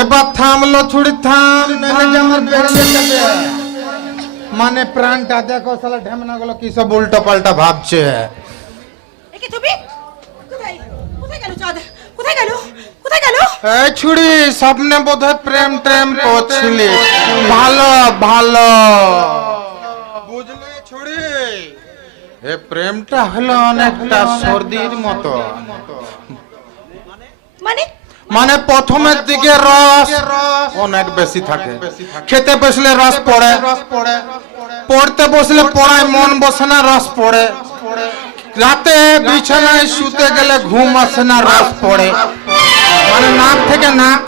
এবার থামলো ছুরি থাম, নাহলে যে আমার বেরিয়ে যাবে। মানে প্রাণটা দেখো শালা ঢেমনা গুলো কি সব উল্টো পাল্টা ভাবছে। একে তুমি কোথায় কোথায় গেল চাঁদ? কোথায় গেল? কোথায় গেল? এই ছুরি স্বপ্নে বোধহয় প্রেম টেম করছিলি। ভালো ভালো বুঝলে ছুরি, এ প্রেমটা হলো অনেকটা সর্দির মতো। মানে মানে প্রথমের দিকে রস অনেক বেশি থাকে, খেতে বসলে রস পড়ে, পড়তে বসলে পড়ায় মন বসে না, রস পড়ে। রাতে বিছানায় শুতে গেলে ঘুম আসে না, রস পড়ে। মানে নাক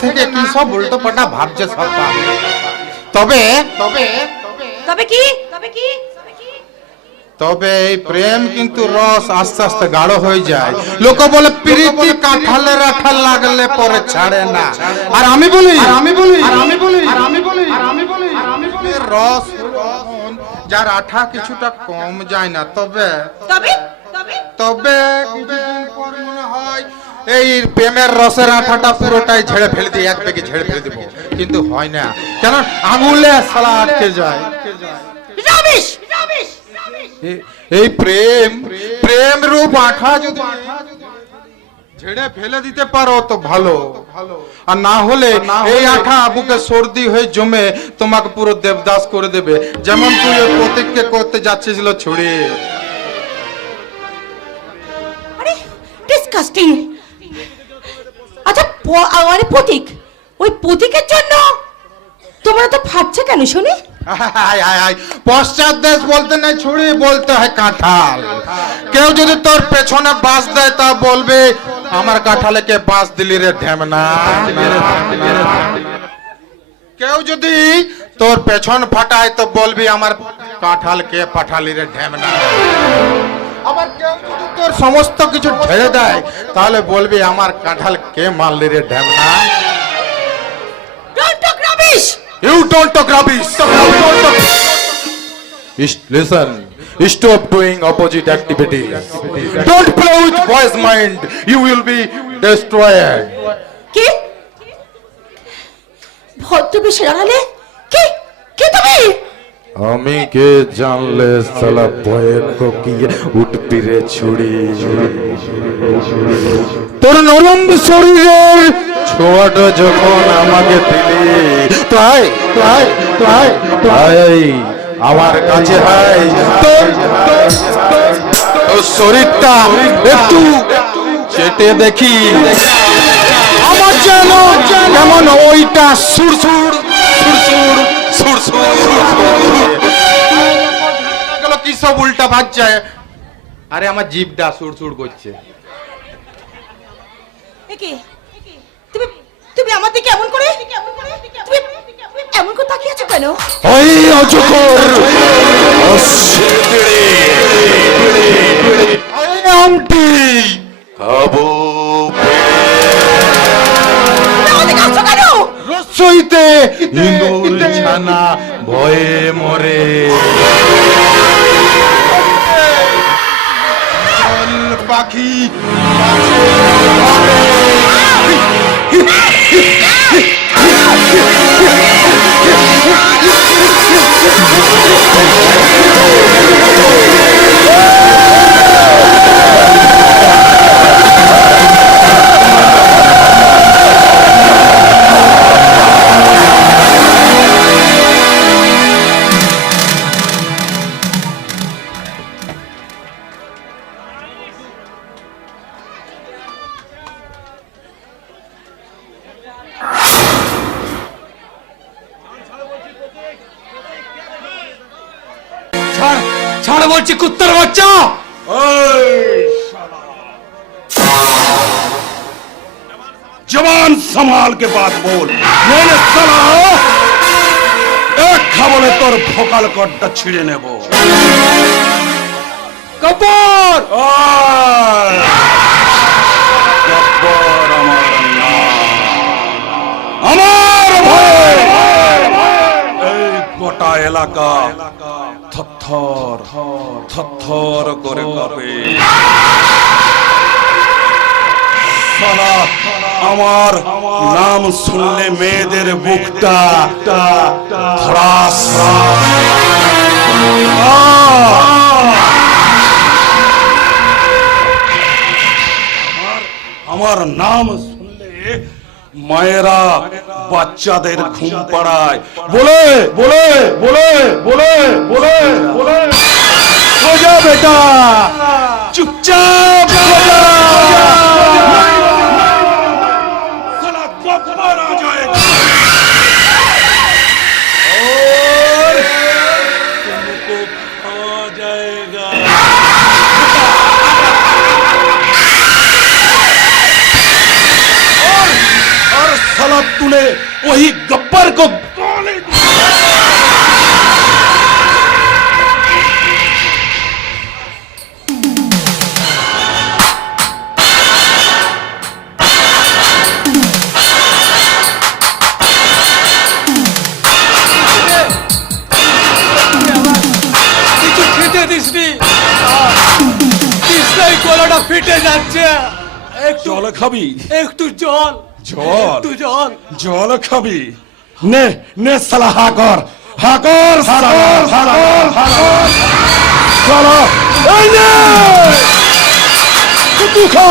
থেকে কি সব উল্টো পাল্টা ভাবছে সব। তবে তবে তবে কি? তবে কি? তবে এই প্রেম কিন্তু রস আস্তে আস্তে গাঢ় হয়ে যায়। লোক বলে প্রীতি কাঁঠালে রাখাল লাগলে পরে ছাড়ে না। আর আমি বলি রস যার আঠা কিছুটা কম যায় না। তবে তবে তবে কিছুদিন পর মনে হয় এই প্রেমের রসের আঠাটা পুরোটাই ঝেড়ে ফেলে দিই, এক পেকে ঝেড়ে ফেলে দিব। কিন্তু হয় না, কেন আঙুলে সালা আটকে যায়। রাবিশ। এই প্রেম রূপ আঠা যদি ঝেড়ে ফেলে দিতে পারো তো ভালো, আর না হলে এই আঠা বুকে সর্দি হয়ে জমে তোমাকে পুরো দেবদাস করে দেবে। যেমন তুই ওই প্রতীককে করতে যাচ্ছিস ছুরি। আরে ডিসকাস্টিং। আচ্ছা আরে প্রতীক, ওই প্রতীকের জন্য তোমরা তো ফাটছে কেন শুনি? পশ্চাৎ দেশ বলতে নাই ছুরি, বলতে হয় কাঁঠাল। কেউ যদি তোর পেছনে বাঁশ দেয় তা বলবে আমার কাঁঠালে কে বাঁশ দিলি রে ঢেমনা। কেউ যদি তোর পেছন ফাটায় তো বলবি আমার কাঁঠাল কে পাঠালি রে ঢেমনা। আবার কেউ যদি তোর সমস্ত কিছু ঝেড়ে দেয় তাহলে বলবি আমার কাঁঠাল কে মারলি রে ঢেমনা। Don't talk rubbish. You don't talk rubbish. Listen. Stop doing opposite activities. Don't play with boy's mind. You will be destroyed. কি? ভদ্রবেশের আড়ালে কি? কে তুমি? আমি কে জানলে সালা ভয়ে কোকিয়ে উঠবি রে ছুরি। তোর নরম শরীরের ছোঁয়াটা যখন আমাকে দিলি তাই আমার কাছে হাই তোর শরীরটা একটু চেটে দেখি। আমার যেন কেমন ওইটা সুরসুর কি সব উল্টা ভাবছে। আরে আমার জিভটা সুরসুর করছে। তুমি তুমি আমার দিকে এমন করে তুমি এমন করে তাকিয়ে আছো কেন? ওই অজগর আমটি খাবো রসইতে ইন্দুর ছানা ভয়ে মরে। পাখি ছাড় বলছি কুত্তার বাচ্চা। जवान संभाल के बात बोल। मैंने साला एक खाबले तोर भोकाल कट्टा छिड़े नेब। কপর गब्बर আমার ভয় এই গোটা এলাকা থরথর করে কাঁপে। সালা আমার নাম শুনলে মেয়েদের বুকটা ধড়াস আমার নাম শুনলে মায়েরা বাচ্চাদের ঘুম পাড়ায় বলে বলে বলে বলে বলে বলে সোজা বেটা চুপচাপ সোজা साला गब्बर आ जाएगा और तुमको खा जाएगा और साला तूने वही गब्बर को गोली दी কিছু খেতে দিসনি কৃষ্ণাই গলাটা ফেটে যাচ্ছে একটু জল খাবি একটু জল জল একটু জল জল খাবি নে নে সালা হাকর সালা এই নে তুই খা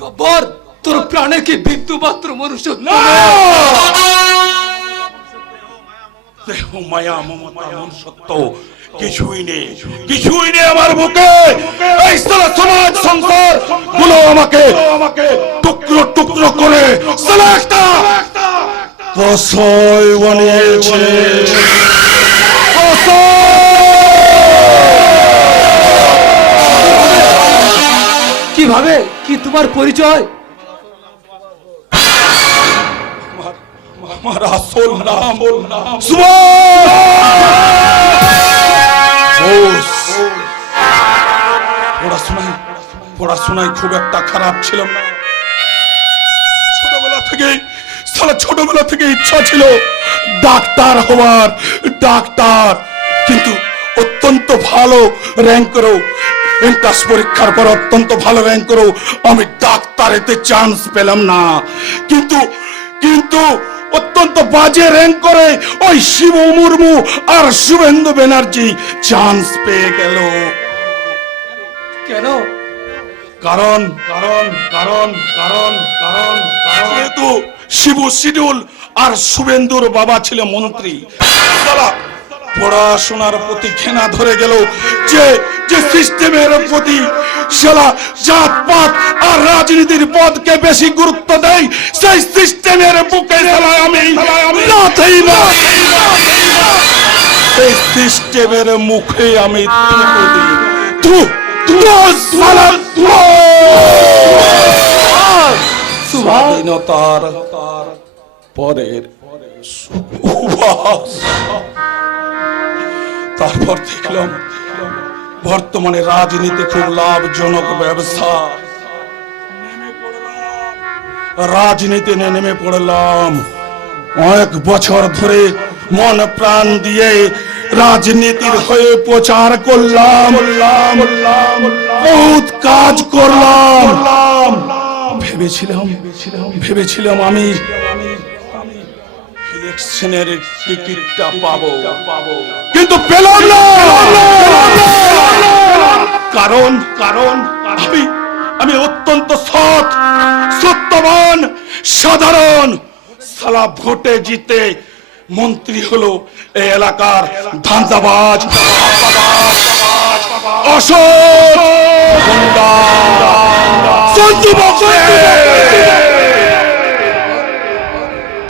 গব্বর তোর প্রাণে কি বিন্দু মাত্র মনুষ্য না দেহ মায়া মমতা মনুষ্যত্ব কিছুই নেই আমার বুকে এই সারা সমাজ সংসার গুলো আমাকে টুকরো টুকরো করে সালা একটা কসয় বানিয়েছে কিভাবে কি তোমার পরিচয় আমার আসল নাম পড়াশোনায় খুব একটা খারাপ ছিলাম না ছোটবেলা থেকে ইচ্ছা ছিল ডাক্তার হওয়ার কিন্তু অত্যন্ত ভালো র্যাঙ্ক করো এন্ট্রান্স পরীক্ষার পর অত্যন্ত ভালো র্যাঙ্ক করো আমি ডাক্তারেতে চান্স পেলাম না কিন্তু অত্যন্ত বাজে র্যাঙ্ক করে ওই শিব মুর্মু আর শুভেন্দু ব্যানার্জি চান্স পেয়ে গেল কেন কারণ যেহেতু শিবু শিডিউল আর শুভেন্দুর বাবা ছিল মন্ত্রী সালা পড়াশোনার প্রতি ঘৃণা ধরে গেল যে সিস্টেমের প্রতি শালা জাতপাত আর রাজনীতির পদকে বেশি গুরুত্ব দেয় সেই সিস্টেমের বুকে শালা আমি নাথেই না সেই সিস্টেমের মুখে আমি স্বাধীনতার পরের তারপর দেখলাম বর্তমানে রাজনীতি খুব লাভজনক ব্যবসা রাজনীতি নেমে পড়লাম অনেক বছর ধরে মন প্রাণ দিয়ে রাজনীতির হয়ে প্রচার করলাম বহুত কাজ করলাম ভেবেছিলাম আমি ইলেকশনের টিকিটটা পাবো কিন্তু পেলাম না কারণ আমি অত্যন্ত সত্যবান সাধারণ সালা ভোটে জিতে মন্ত্রী হলো এই এলাকার ধান্দাবাজ অসৎ গুন্ডা সঞ্জু বক্সে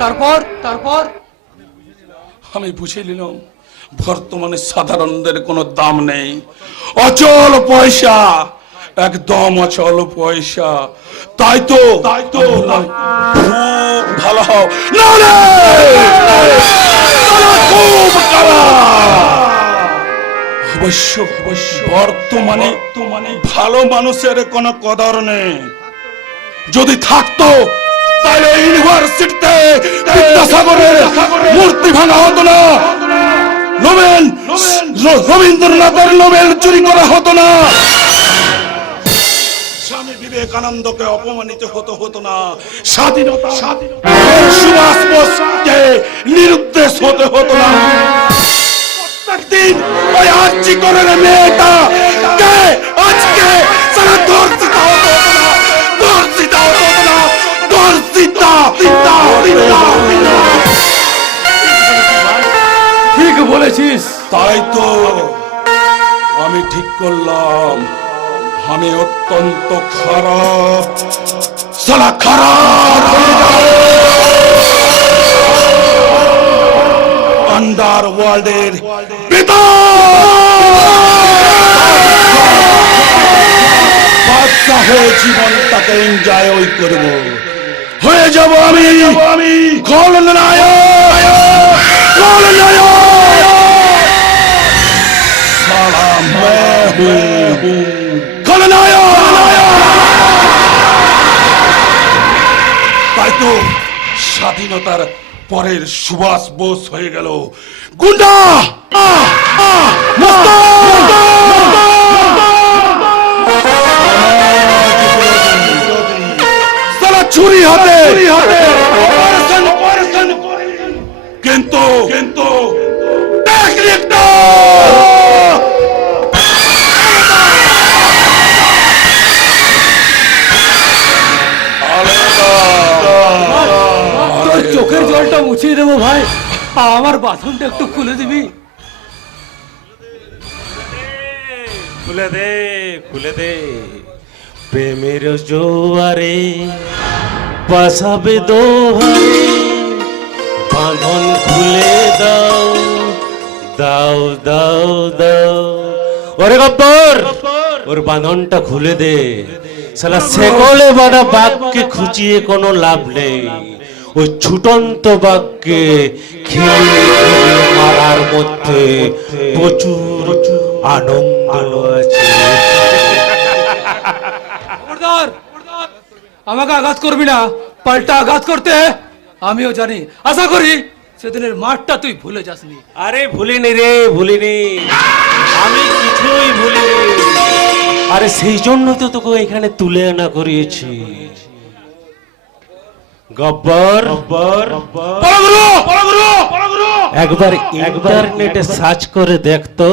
তারপর আমি বুঝে নিলাম বর্তমানে সাধারণদের কোনো দাম নেই অচল পয়সা একদম অচল পয়সা তাই তো খুব ভালো হও না রে খুব অবশ্য বর্তমানে ভালো মানুষের কোনো কদর নেই যদি থাকতো তাহলে ইউনিভার্সিটিতে বিদ্যাসাগরের মূর্তি ভাঙা হতো না, রবীন্দ্রনাথের নোবেল চুরি করা হতো না, স্বামী বিবেকানন্দকে অপমানিত হতো না, স্বাধীনতা সুভাষ বোসকে নিরুদ্দেশ হতে হতো না। প্রত্যেকদিন ওই আর্জি করেন মেয়েটা কে আজকে সারা ধর্ষিতা হতো না, ধর্ষিতা হতো না, ধর্ষিতা। ঠিক বলেছিস। তাই তো আমি ঠিক করলাম, আমি অত্যন্ত খারাপ, সালা খারাপ আন্ডার ওয়ার্ল্ডের বাদশা হয়ে জীবনটাকে এনজয় করব, হয়ে যাব আমি খলনায়ক। সালা मैं हूं খলনায়ক। তাই তো স্বাধীনতার পরের সুভাষ বোস হয়ে গেল গুন্ডা, সালা চুরি হাতে, কিন্তু টেকনিকটা তোর চোখের জলটা মুছিয়ে দেবো ভাই, আমার বাথরুমটা একটু খুলে দিবি? খুলে দে, খুলে দে, প্রেমের জোয়ারে পাশাবে দোহারে, বাঁধন খুলে দাও দাও দাও দাও। ওরে গব্বর, ওর বাঁধনটা খুলে দে, শালা শেকলে বাঁধা বাঘকে খুঁচিয়ে কোনো লাভ নেই, ওই ছুটন্ত বাঘকে খেয়ে মারার মধ্যে প্রচুর আনন্দ আছে। খবরদার, আমাকে আঘাত করবি না, পাল্টা আঘাত করতে আমিও জানি। আশা করি সেদিনের মাঠটা তুই ভুলে যাসনি। আরে ভুলিনি রে, ভুলিনি, আমি কিছুই ভুলিনি। আরে সেই জন্য তো তোকে এখানে তুলে আনা করিয়েছি। গব্বর, একবার ইন্টারনেটে সার্চ করে দেখতো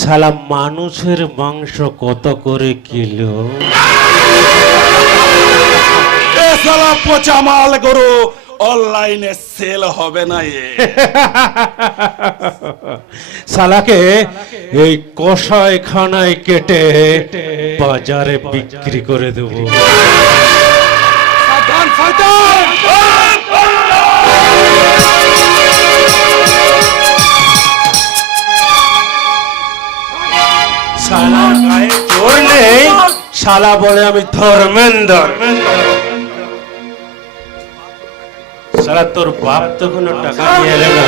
শালা মানুষের মাংস কত করে কিলো। এ শালা পচা মাল গরু অনলাইনে সেল হবে না। শালাকে এই কষাইখানায় কেটে বাজারে বিক্রি করে দেবো। সাবধান শয়তান! শালা গায়ে জোর নেই, শালা বলে আমি ধর্মেন্দ্র। শালা তোর বাপ তো কোনো টাকা নিয়ে এলে না।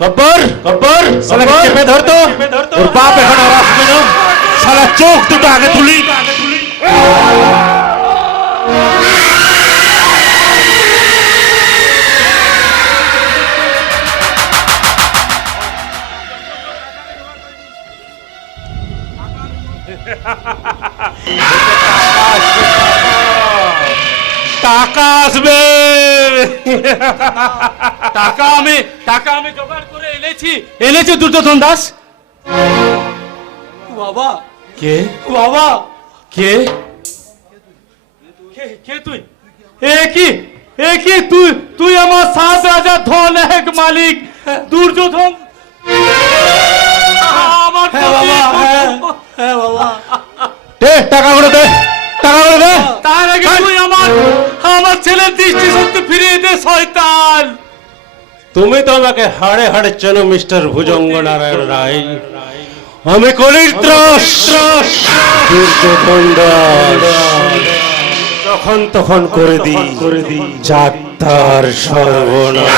গব্বর, গব্বর, শালাকে চেপে ধরতো, তোর বাপ এখন আর আসবে না। শালা চোখ দুটো আগে তুলি। টাকা আসবে, টাকা আমি জোগাড় করে এনেছি দুর্যোধন দাস। বাবা, কে বাবা, কে কে তুই? এ কি তুই আমার 7 রাজা ধন এক মালিক দুর্যোধন। আমার হ্যাঁ বাবা, দে টাকাগুলো, দে টাকাগুলো দে। তার আগে তুই আমার ছেলের দৃষ্টি শক্তি ফিরিয়ে দে শয়তান। তুমি তো আমাকে হাড়ে হাড়ে চেনো মিস্টার ভুজঙ্গ নারায়ণ রায়। আমি কলির ত্রাস, দুর্যোধন দাস। যখন তখন করে দি যাত্রার সর্বনাশ।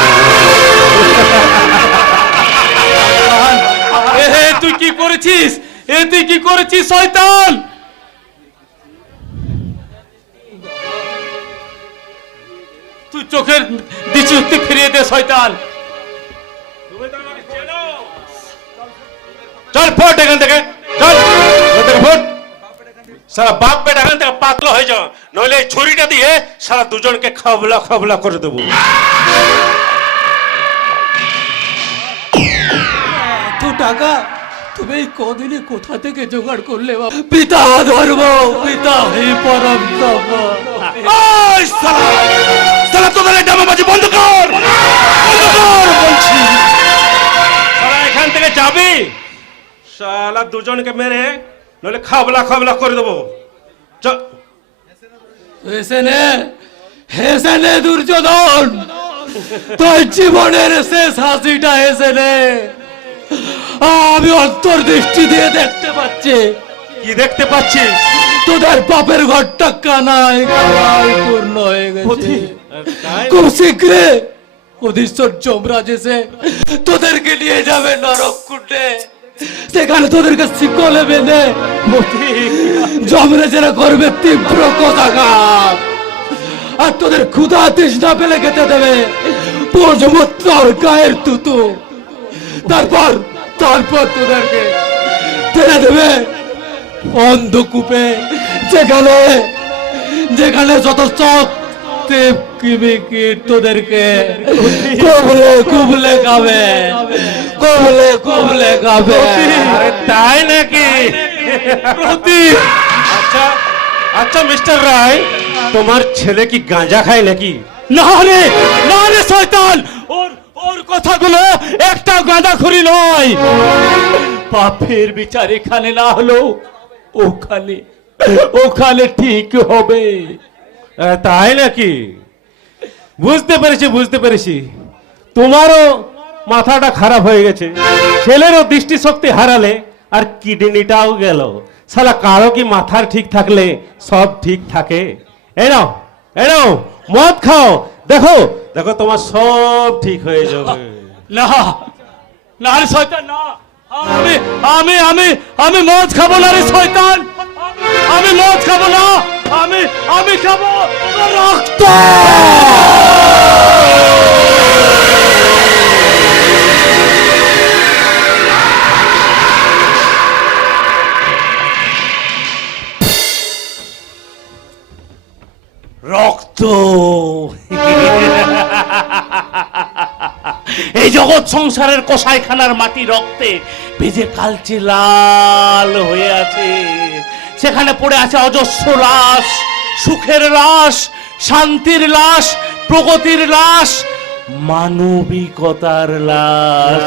তুই কি করেছিস শয়তান? তুই চোখের দৃষ্টি ফিরিয়ে দে শয়তান। চল ফোট এখান থেকে, চল এখান থেকে ফোট। সারা বাপ বেটা এখান থেকে পাতলা হয়ে যাও, নইলে এই ছুরিটা দিয়ে সারা দুজনকে খাবলা খাবলা করে দেবো। এত টাকা তুমি এই কদিনে কোথা থেকে জোগাড় করলে বাবা? পিতা ধর্ম, পিতা হে পরম তপ। এই শালা, শালা তোদের এই ডামাবাজি বন্ধ কর, বন্ধ কর বলছি। সারা এখান থেকে যাবি, শালা দুজনকে মেরে নইলে খাবলা খাবলা করে দেবো। চল। হেসে নে দুর্যোধন, তোর জীবনের শেষ হাসিটা হেসে নে। আমি অন্তর্দৃষ্টি দিয়ে দেখতে পাচ্ছি। কি দেখতে পাচ্ছিস? তোদের পাপের ঘরটা কানায় কানায় পূর্ণ হয়ে গেছে। তাই? খুব শীঘ্রই অধীশ্বর যমরাজ এসে তোদেরকে নিয়ে যাবে নরক কুণ্ডে। সেখানে তোদেরকে শিকলে বেঁধে যমরাজেরা করবে তীব্র কোষাঘাত, আর তোদের ক্ষুধা তৃষ্ণা পেলে খেতে দেবে পর্যমূত্র আর গায়ের তুতু। তারপর তোদেরকে টেনে দেবে অন্ধকূপে, যেখানে যত চক কিমিকিট তোদেরকে কুবলে খাবে। আরে তাই নাকি? আচ্ছা আচ্ছা মিস্টার রায়, তোমার ছেলে কি গাঁজা খায় নাকি? না রে শয়তান, ওর কথাগুলো একটা গাঁজাখুরি নয়। পাপের বিচার এখানে না হলো ওখানে ঠিক হবে। তাই নাকি? বুঝতে পেরেছি তোমারও মাথাটা খারাপ হয়ে গেছে। ছেলেরও দৃষ্টিশক্তি হারালে আর কিডনিটাও গেল। শালা কারো কি মাথার ঠিক থাকলে সব ঠিক থাকে? এই নাও মদ খাও, দেখো তোমার সব ঠিক হয়ে যাবে। না রে শয়তান, না। আমি মদ খাবো না রে শয়তান, আমি মদ খাবো না। আমি খাবো রক্ত। রক্ত এই জগৎ সংসারের কসাইখানার মাটি রক্তে ভিজে কালচে লাল হয়ে আছে। সেখানে পড়ে আছে অজস্র লাশ, সুখের লাশ, শান্তির লাশ, প্রগতির লাশ, মানবিকতার লাশ।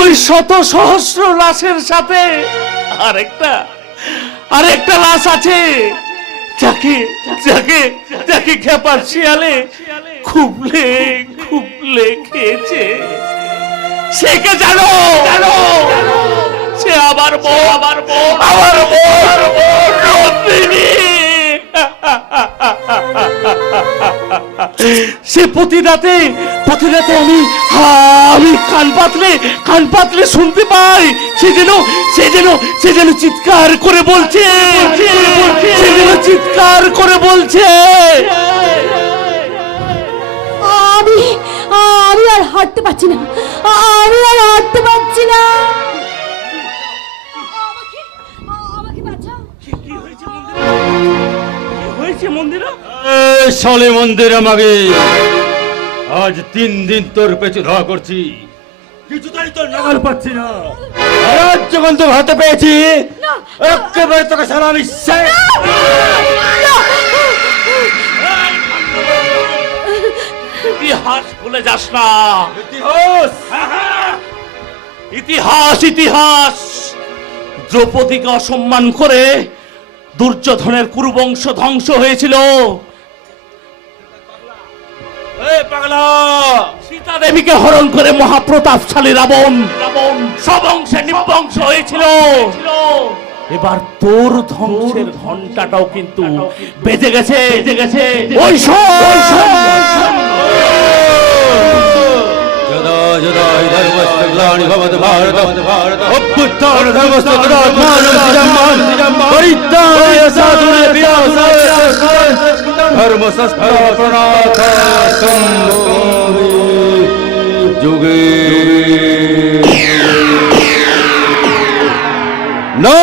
ওই শত সহস্র লাশের সাথে আরেকটা লাশ আছে, যাকে খেপার শিয়ালে খুবলে খেয়েছে। সে কে জানো? সে আমার বউ নন্দিনী। সে প্রতি রাতে আমি কান পাতলে শুনতে পাই সে যেন চিৎকার করে বলছে, আমি আর হাঁটতে পারছি না, আমাকে বাঁচাও। শালে মন্দির আমাকে আজ 3 দিন তোর পেছু ধরা করছি, কিছুতেই তোর নাগাল পাচ্ছি না। আজ যখন তোর হাতে পেয়েছি একেবারে তোকে সারা আমি ইতিহাস ভুলে যাস না। ইতিহাস দ্রৌপদীকে অসম্মান করে দুর্যোধনের কুরুবংশ ধ্বংস হয়েছিল। সীতা দেবীকে হরণ করে মহাপ্রতাপশালী রাবণ সবংশে নিবংশ হয়েছিল। এবার তোর ধ্বংসের ঘন্টাটাও কিন্তু বেজে গেছে। ওই যদা যদা হি ধর্মস্য গ্লানি ভগবত ভারত অভ্যুত্থান ধর্মস্থান পরিত্রাণায় সাধুরে বিনাশায় ধর্ম সংস্থাপনার্থম যুগে না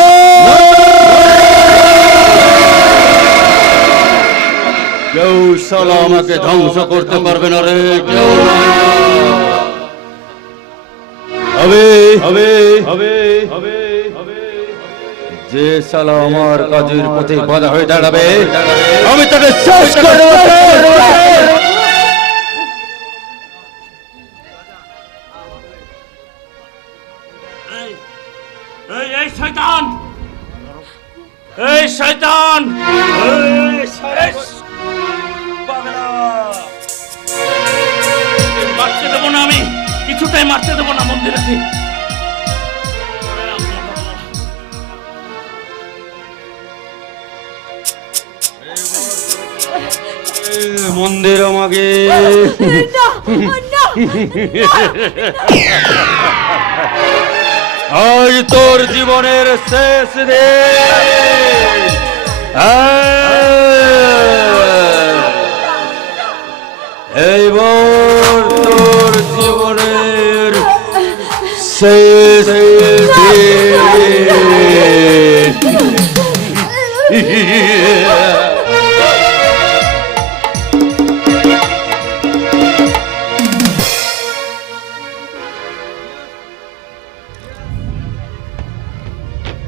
কেউ শালা আমাকে ধ্বংস করতে পারবে না রে, কেউ না। হবে হবে হবে হবে হবে যে শালা আমার কাজের পথে বাধা হয়ে দাঁড়াবে আমি তাকে শেষ করে দেব। এই শয়তান, এই শয়তান, মারতে দেবো না আমি, কিছুটাই মারতে দেবো না মন্দিরে। মন্দির আমাকে না, না, আজ তোর জীবনের শেষ দিন। এইবার তোর জীবনের শেষ দিন।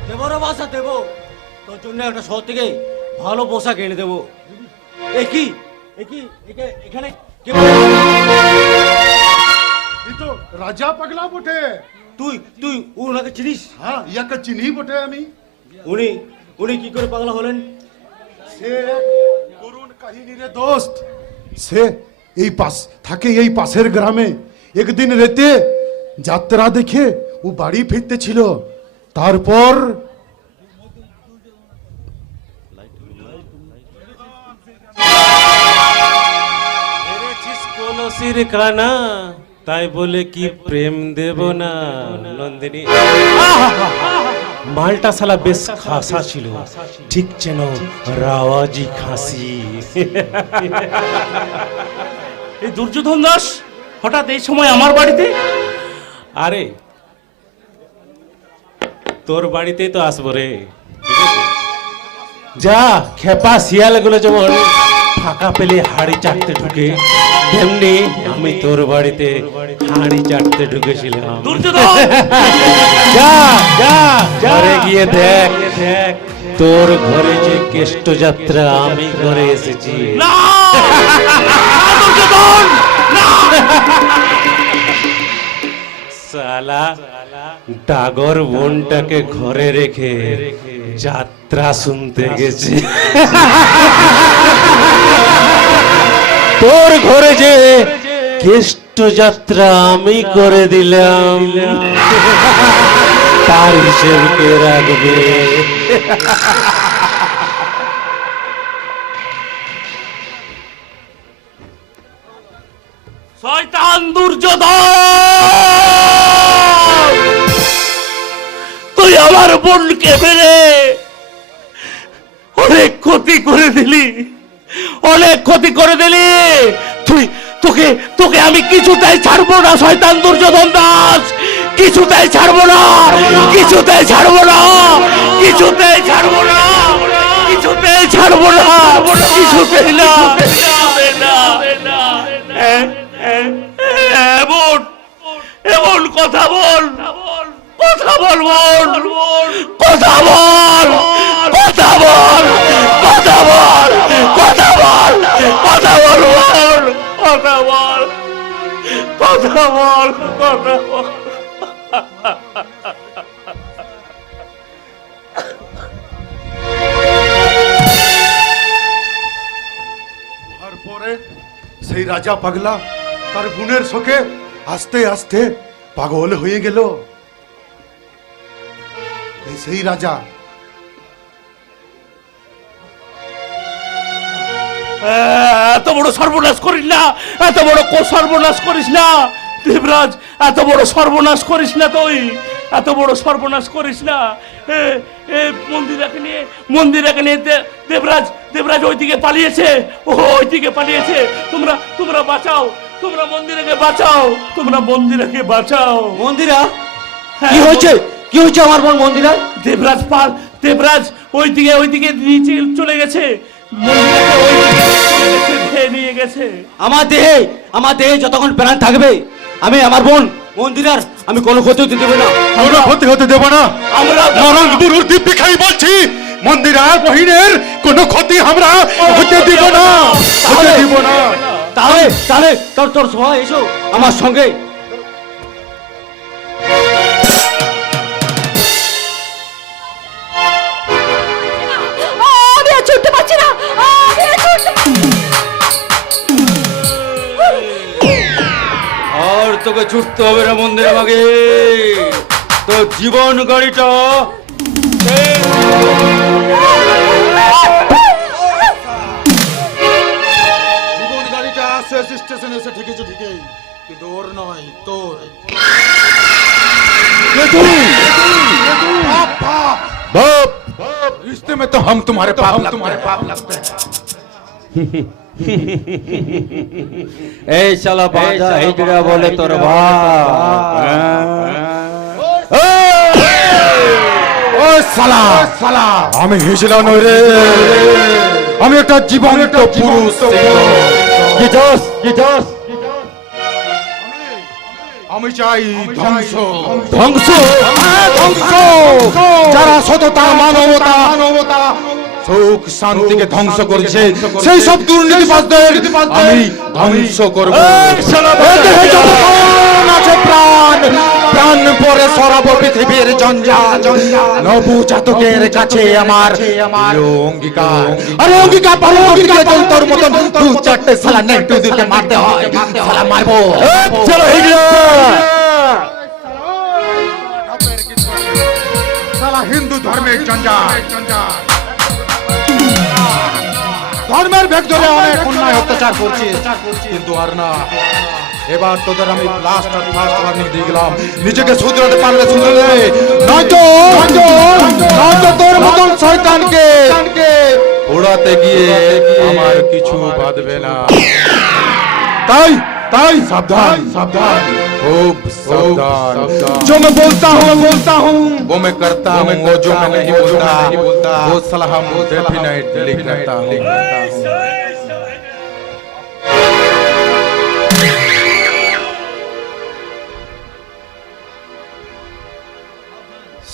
দেবো রে বাসা দেবো, তোর জন্য একটা শহর থেকে ভালো পোশাক এনে দেবো। একই একই এখানে কে বলে? এই তো রাজা পাগলা বটে। তুই তুই ওনাকে চিনিস? হ্যাঁ, ইয়াকে চিনি বটে আমি। উনি উনি কি করে পাগলা হলেন? সে এক করুণ কাহিনী রে দোস্ত। সে এই পাশ থাকে, এই পাশের গ্রামে। একদিন রাতে যাত্রা দেখে ও বাড়ি ফিরতে ছিল। তারপর মেরেছিস কলসির কানা, তাই বলে কি প্রেম দেব না নন্দিনী? মালটা শালা বেশ খাসা ছিল, ঠিক যেন রাওয়াজি খাসি। এই দুর্যোধন দাস হঠাৎ এই সময় আমার বাড়িতে? আরে তোর বাড়িতেই তো আসবো রে। যা খেপা শিয়াল গুলো যেমন ফাঁকা পেলে হাড়ি চাটতে ঢুকে, তেমনি আমি তোর বাড়িতে হাড়ি চাটতে ঢুকেছিলাম। যা যা ঘরে গিয়ে দেখ দেখ তোর ঘরে যে কেষ্ট যাত্রা আমি করে এসেছি। সালা ডাগর বোনটাকে ঘরে রেখে যাত্রা শুনতে গেছি। তোর ঘরে যে কেষ্ট যাত্রা আমি করে দিলাম, তার হিসেব কে রাখবে? শয়তান দুর্যোধন, তুই আমার বোনকে মেরে অনেক ক্ষতি করে দিলি, অনেক ক্ষতি করে দিলি। তুই তোকে তোকে আমি কিছুতেই ছাড়বো না শয়তান দুর্যোধন দাস, কিছুতেই ছাড়বো না, কিছুতেই ছাড়বো না, কিছুতেই ছাড়বো না, কিছুতেই ছাড়বো না, কিছুতেই না। এমন এমন কথা বল, কথা বল বল, কথা বল, কথা বল, কথা বল, কথা বল, কথা বল বল, কথা বল, কথা বল, কথা বল। তারপরে সেই রাজা পাগলা তার বোনের শোকে আস্তে আস্তে পাগল হয়ে গেল। সেই রাজা এত বড় সর্বনাশ করিস না, এত বড় সর্বনাশ করিস না। দেবরাজ, এত বড় সর্বনাশ করিস না তুই, এত বড় সর্বনাশ করিস না। মন্দিরাকে নিয়ে দেবরাজ, দেবরাজ ওইদিকে পালিয়েছে, ওইদিকে পালিয়েছে। তোমরা বাঁচাও, তোমরা মন্দিরাকে বাঁচাও, তোমরা মন্দিরাকে বাঁচাও। মন্দিরা, হ্যাঁ, কি হয়েছে? কি হয়েছে আমার বোন মন্দিরা? দেবরাজ ওইদিকে নিচে চলে গেছে, মন্দিরাকে ওইদিকে চলে গেছে, ধেয়ে নিয়ে গেছে। আমার দেহে যতক্ষণ প্রাণ থাকবে আমি আমার বোন মন্দিরার আমি কোনো ক্ষতি হতে দেবো না। আমরা ক্ষতি হতে দেব না। আমরা মরণ গুরুর দিব্যি খাই বলছি, মন্দিরার বহিনের কোনো ক্ষতি আমরা হতে দিব না, হতে দিব না। তাহলে তোর সবাই এসো আমার সঙ্গে। আমি আর ছুটতে পারছি না, আমি আর ছুটতে পারছি না। আর তোকে ছুটতে হবে না মন্দিরে মাগে, তো জীবন গাড়িটা জীবন গাড়িটা শেষ স্টেশনে এসে ঠেকেছে ঠিকই, কিন্তু ওর নয়, তোর। बाप, रिश्ते में तो हम तुम्हारे पाप लगते हैं। এই শালা বাঁধা হিজড়া বলে তোর বাপ। ও সালা, আমি হিজড়া নই রে, আমি একটা জীবন্ত পুরুষ। আমি চাই ধ্বংস, ধ্বংস। যারা সততা, মানবতা, সুখ শান্তিকে ধ্বংস করেছে, সেই সব দুর্নীতিবাজদের আমি ধ্বংস করব। এ দেহে যতক্ষণ আছে প্রাণ, প্রাণ পরে সরাব পৃথিবীর জঞ্জাল। নবজাতকের কাছে আমার অঙ্গীকার, আরে অঙ্গীকার পালন করতে গেলে তোর মতন দু চারটে সালা নেটুদেরকে মারতে হয়, সালা মারবো। চলো সালা হিন্দু ধর্মের জঞ্জাল, ধর্মের ভেদ ধরে অনেক অন্যায় অত্যাচার করছে, কিন্তু আর না। এবার তোদের আমি লাস্ট আর ফার্স্ট ওয়ার্নিং দিয়ে গেলাম, নিজেকে শুধরাতে পারলে শুধরে, নয়তো তোর মতন শয়তানকে ওড়াতে গিয়ে আমার কিছু বাঁধবে না। তাই সাবধান, खूब सावधान। जो मैं बोलता हूँ वो मैं करता हूँ, वो जो मैं नहीं बोलता वो सलाह डेफिनेटली करता हूँ।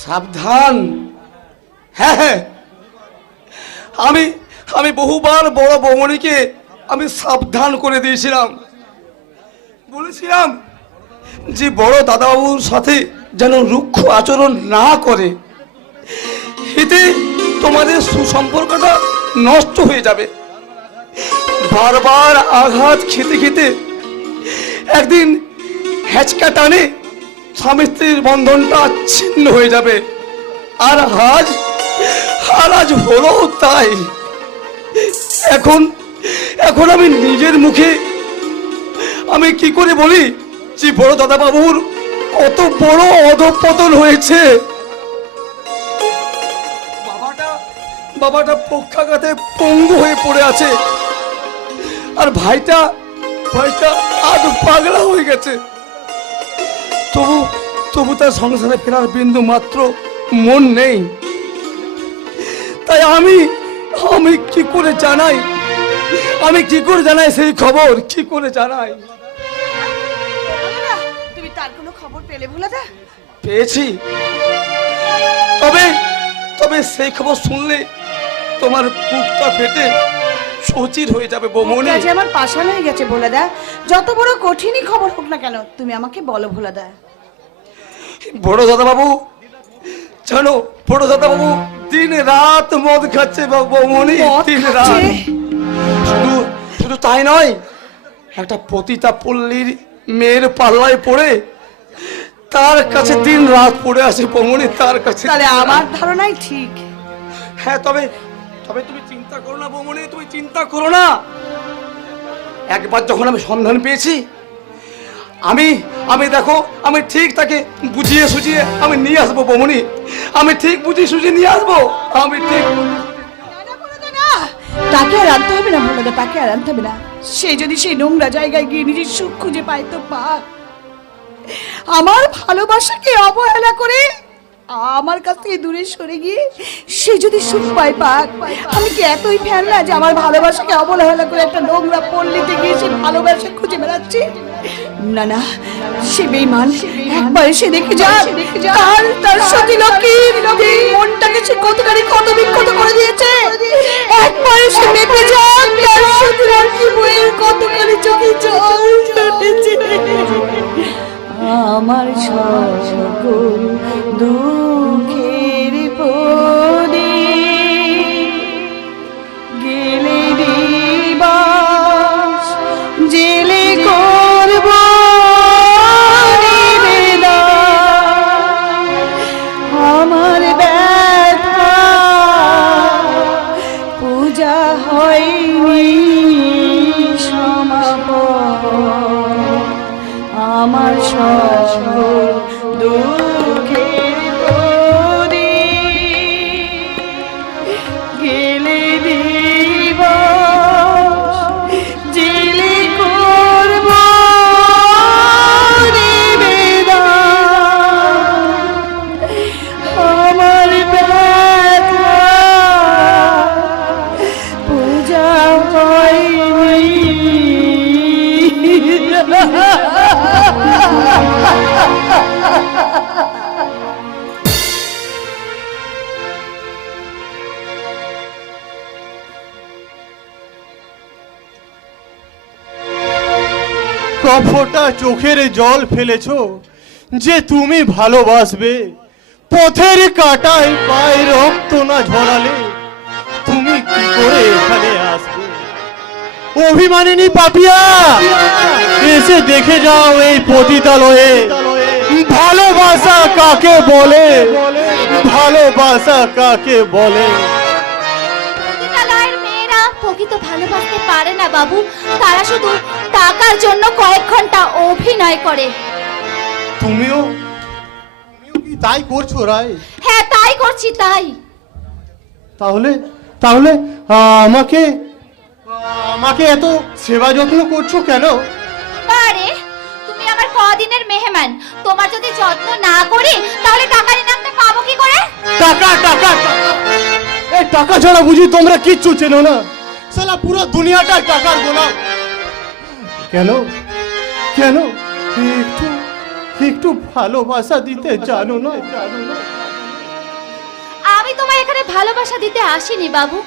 সাবধান। হ্যাঁ, আমি বহুবার বড় বৌমণিকে আমি সাবধান করে দিয়েছিলাম, বলেছিলাম যে বড় দাদাবাবুর সাথে যেন রুক্ষ আচরণ না করে, এতে তোমাদের সুসম্পর্কটা নষ্ট হয়ে যাবে। বারবার আঘাত খেতে খেতে একদিন হ্যাচকা টানে স্বামী স্ত্রীর বন্ধনটা ছিন্ন হয়ে যাবে। আর আজ হলো তাই। এখন আমি নিজের মুখে আমি কি করে বলি যে বড় দাদা বাবুর কত বড় অধঃপতন হয়েছে। বাবাটা পক্ষাঘাতে পঙ্গু হয়ে পড়ে আছে, আর ভাইটা আজ পাগলা হয়ে গেছে। তবু তার সংসারে ফেরার বিন্দু মাত্র মন নেই। তাই আমি কি করে জানাই, সেই খবর কি করে জানাই? তুমি তার কোনো খবর পেলে ভোলাদা? পেয়েছি, তবে সেই খবর শুনলে তোমার বুকটা ফেটে শচির হয়ে যাবে বৌমনি। আজ আমার পাশান হয়ে গেছে ভোলাদা। যত বড় কঠিনই খবর হোক না কেন, তুমি আমাকে বলো ভোলাদা। বড় দাদা বাবু জানো, বড় দাদা বাবু দিন রাত মদ খাচ্ছে বৌমনি, দিন রাত। শুধু তাই নয়, একটা পতিতা পল্লীর মেয়ের পাল্লায় পড়ে তার কাছে দিন রাত পড়ে আসে বৌমনি, তার কাছে। তাহলে আমার ধারণাই ঠিক। হ্যাঁ, তবে তুমি চিন্তা করো না বৌমনি, তুমি চিন্তা করো না। একবার যখন আমি সন্ধান পেয়েছি, আমি আমি দেখো, আমি ঠিক তাকে বুঝিয়ে সুঝিয়ে আমি নিয়ে আসবো বৌমনি, আমি ঠিক বুঝিয়ে সুঝিয়ে নিয়ে আসবো, আমি ঠিক। না, তাকে আর আনতে হবে না ভোলাদা, তাকে আর আনতে হবে না। সে যদি সেই নোংরা জায়গায় গিয়ে নিজের সুখ খুঁজে পায় তো পাক। আমার ভালোবাসাকে অবহেলা করে আমার কাছ থেকে দূরে সরে গিয়ে সে যদি সুখ পায় পাক। আমি কি এতই ফ্যান না যে আমার ভালোবাসাকে অবহেলা করে একটা নোংরা পল্লীতে গিয়ে সে ভালোবাসা খুঁজে বেড়াচ্ছে? না না, সে বেঈমান। একবার এসে দেখে যা তার সতী লক্ষ্মীর মনটাকে সে কতখানি কত বিক্ষত করে দিয়েছে। একবার এসে দেখে যা তার সতী লক্ষ্মী বইয়ের কতখানি চোখে জল ঝরেছে। আমার সকল দুঃখের প্রদীপ গেলে দিবাস জেলে করব নিবেদন। আমার ব্যথা পূজা হয়নি সমাপন। আমার সকল দুঃখের প্রদীপ গেলে দিবস জেলে করব নিবেদন। আমার ব্যথা পূজা হয়নি। কফটা চোখের জল ফেলেছো যে তুমি ভালোবাসবে, পথের কাটায় পায়ে রক্ত না ঝরালে তুমি কি করে এখানে আসবে? অভিমানিনী পাপিয়া, এসে দেখে যাও এই পতিতালয়ে ভালোবাসা কাকে বলে, ভালোবাসা কাকে বলে। পতিতালয়ের মেয়েরা প্রকৃত ভালোবাসতে পারে না বাবু, তারা শুধু টাকার জন্য কয়েক ঘন্টা অভিনয় করে। তুমিও কি তাই করছো রায়? হ্যাঁ তাই করছি, তাই। তাহলে তাহলে আমাকে আমাকে এত সেবা যত্ন করছো কেন? আরে তুমি আমার কদিনের মেহমান, তোমার যদি যত্ন না করি তাহলে টাকার ইনামটা পাবো কি করে? টাকা টাকা এই টাকা ছাড়া বুঝি তোমরা কিচ্ছু চেনো না? সালা পুরো দুনিয়াটা টাকার গোলাম। কেন কেন একটু একটু ভালোবাসা দিতে জানো না? আমি তোমার এখানে ভালোবাসা দিতে আসিনি বাবু,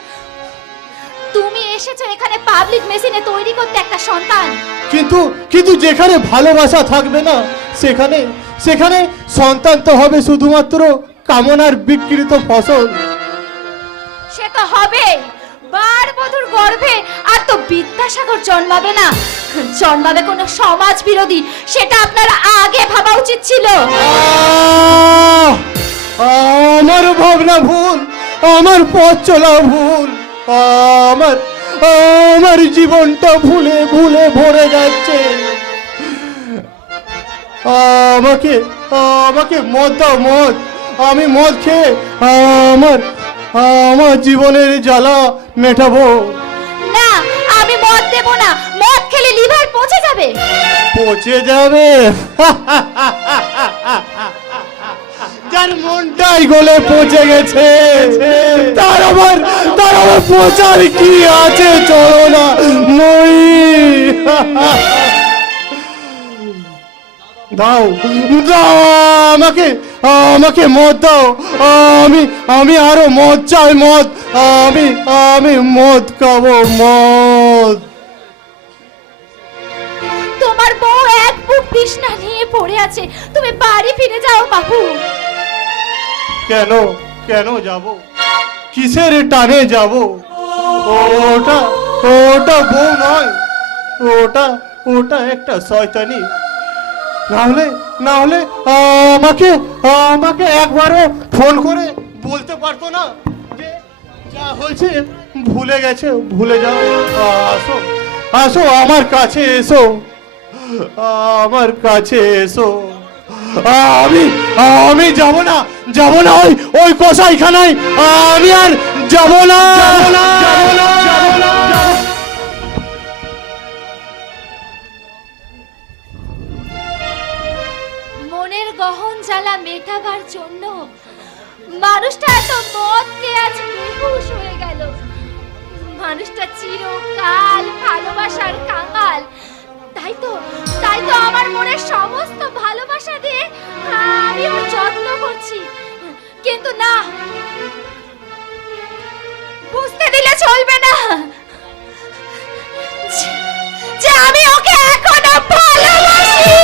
তুমি এসেছো এখানে পাবলিক মেশিনে তৈরি করতে একটা সন্তান। কিন্তু কিন্তু যেখানে ভালোবাসা থাকবে না সেখানে সেখানে সন্তান তো হবে শুধুমাত্র কামনার বিকৃত ফসল। সে তো হবে, বার বধুর গর্ভে আর তো বিদ্যাসাগর জন্মাবে না, জন্মাবে কোনো সমাজ বিরোধী। সেটা আপনার আগে ভাবা উচিত ছিল। আমার ভাবনা ভুল, আমার পথ চলা ভুল, আমার আমার জীবনটা ভুলে ভুলে ভরে যাচ্ছে। আমাকে আমাকে মদ দাও, মদ। আমি মদ খেয়ে আমার আমার জীবনের জ্বালা মেটাবো। না, আমি মদ দেব না, মদ খেলে লিভার পচে যাবে। পচে যাবে? যার মনটাই গলে পচে গেছে তার আবার পচার কি আছে? চলো না মই। দাও দাও আমাকে আমাকে মদ দাও। আমি আরো মদ চাই, মদ। আমি মদ খাবো, মদ। তোমার বউ এক বুক তৃষ্ণা নিয়ে পড়ে আছে, তুমি বাড়ি ফিরে যাও বাবু। কেন কেন যাব? কিসের টানে যাব? ওটা ওটা বউ নয়, ওটা ওটা একটা শয়তানি। না হলে আমাকে আমাকে একবারও ফোন করে বলতে পারতো না যে যা হয়েছে ভুলে গেছে, ভুলে যাও। আসো আসো আমার কাছে এসো, আমার কাছে এসো। আমি যাব না, যাব না ওই কসাইখানায়, আমি আর যাব না। মনের গহন জ্বালা মেটাবার জন্য মানুষটা এত মদ খেয়ে আজ বেহুশ হয়ে গেল। মানুষটা চিরকাল ভালোবাসার কাঙাল। তাই তো আমার মনের সমস্ত ভালোবাসা দিয়ে আমি ওর যত্ন করছি, কিন্তু না, বুঝতে দিলে চলবে না যে আমি ওকে এখনো ভালোবাসি।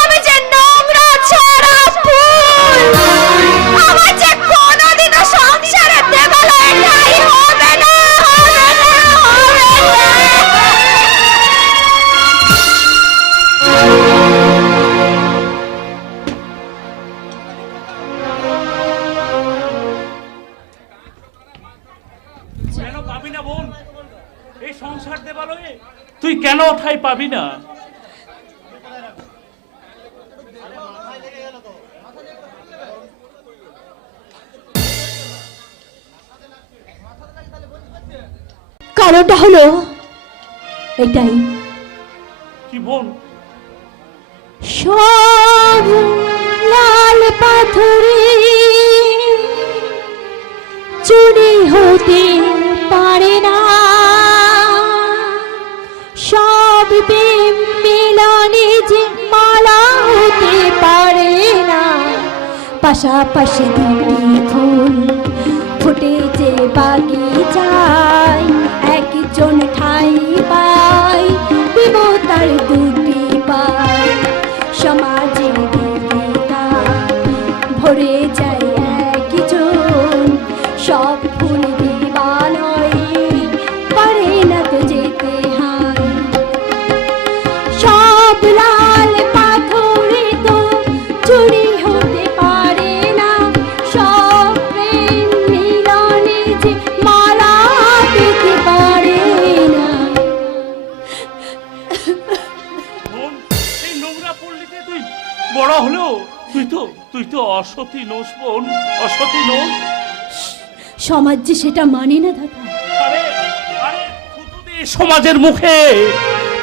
আমি যে নোংরা ছড়া ফুল, আমার যে কোনোদিনও সংসারে দেবালয়ে ঠাঁই হবে না, হবে না, হবে না। কেন পাবি না বোন এই সংসার দেবালয়ে? তুই কেন ঠাই পাবি না? কারণটা হলো এটাই, কি বোন? সব লাল পাথরে চুরি হতে পারে না, সব প্রেম মিলনে যে মালা হতে পারে না। পাশাপাশি দুটি ফুল ফুটেছে বাগিচায়, একজন ঠাই পায় বিমতার দুটি পায়। সমাজে দেবিকা ভরে যায় একজন, সব ফুল দিবালয়ে পারে না তো যেতে হয়। সব লাল পাথরে তো চুরি হতে পারে না, সব প্রেম মিলনে যে মালা পেতে পারে না। বোন এই নোংরা পল্লীতে তুই বড় হলো, তুই তো অসতী নোস বোন, অসতী নোস। সমাজ যে সেটা মানে না দাদা। আরে আরে থুতুদি সমাজের মুখে,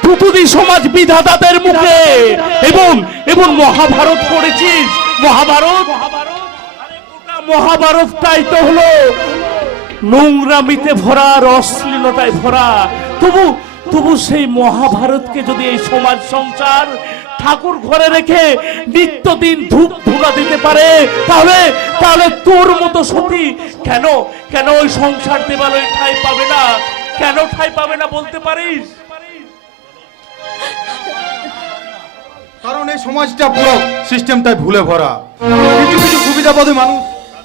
থুতুদি সমাজ বিধাতাদের মুখে। এবং মহাভারত পড়েছিস? মহাভারত, আরে গোটা মহাভারতটাই তো হলো নোংরামিতে ভরা আর অশ্লীলতায় ভরা। তবু সেই মহাভারতকে যদি এই সমাজ সংসার ঠাকুর ঘরে রেখে নিত্যদিন ধূপ ধুনা দিতে পারে, তাহলে তোর মতো সতী কেন ওই সংসার দেবালয়ে ঠাঁই পাবে না? কেন ঠাঁই পাবে না বলতে পারিস? কারণ এই সমাজটা পুরো সিস্টেমটাই ভুলে ভরা। কিছু কিছু সুবিধাবাদী মানুষ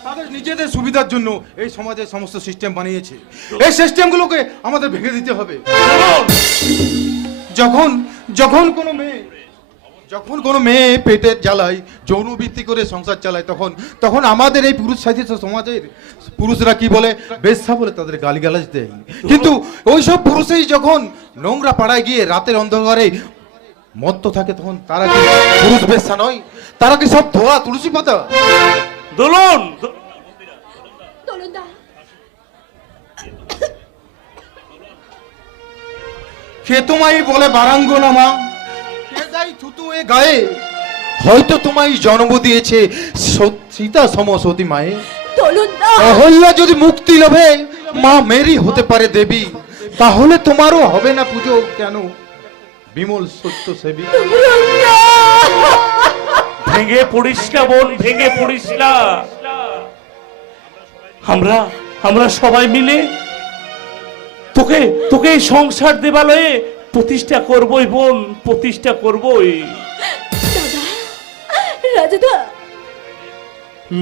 তাদের নিজেদের সুবিধার জন্য এই সমাজের সমস্ত সিস্টেম বানিয়েছে। এই সিস্টেমগুলোকে আমাদের ভেঙে দিতে হবে। যখন কোনো মেয়ে পেটের জ্বালায় যৌনবৃত্তি করে সংসার চালায়, তখন আমাদের এই পুরুষ সাহিত্য সমাজের পুরুষরা কি বলে? বেশ্যা বলে তাদের গালিগালাজ দেয়। কিন্তু ওইসব পুরুষই যখন নোংরা পাড়ায় গিয়ে রাতের অন্ধকারে মত্ত থাকে, তখন তারা কি পুরুষ বেশ্যা নয়? তারা কি সব ধোয়া তুলসী পাতা? দোলন কে তোমায় বলে বারাঙ্গনা মা, কে যাই থুতু এ গায়ে, হয়তো তোমায় জন্ম দিয়েছে সীতা সম সতী মায়ে। অহল্যা যদি মুক্তি লোভে মা মেরি হতে পারে দেবী, তাহলে তোমারও হবে না পুজো কেন বিমল সত্য সেবী? ভেঙে পড়িস না বোন, ভেঙে পড়িস না। আমরা সবাই মিলে তোকে এই সংসার দেবালয়ে প্রতিষ্ঠা করবই বোন, প্রতিষ্ঠা করবই। রাজা,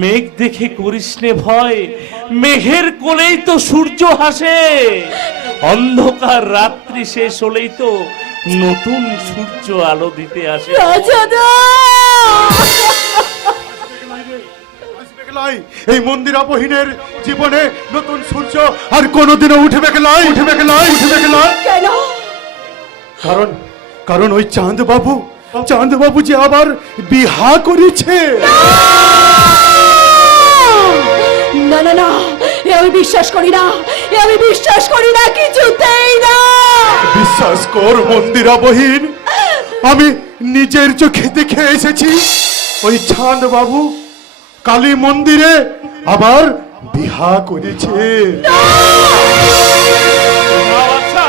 মেঘ দেখে করিস নে ভয়, মেঘের কোলেই তো সূর্য হাসে। অন্ধকার রাত্রি শেষ হলেই তো নতুন সূর্য আলো দিতে আসে। এই মন্দির অপহীনের জীবনে নতুন সূর্য আর কোনোদিনও উঠবে কে নয়, উঠবে কে নয়, উঠবে কে নয়। কেন? কারণ ওই চাঁদ বাবু যে আবার বিহা করেছে। না না না, এ আমি বিশ্বাস করি না, এ আমি বিশ্বাস করি না, কিছুতেই না। বিশ্বাস কর মন্দিরা বহিন, আমি নিজের চোখে দেখে এসেছি ওই চাঁদ বাবু কালী মন্দিরে আবার বিহা করেছে। আচ্ছা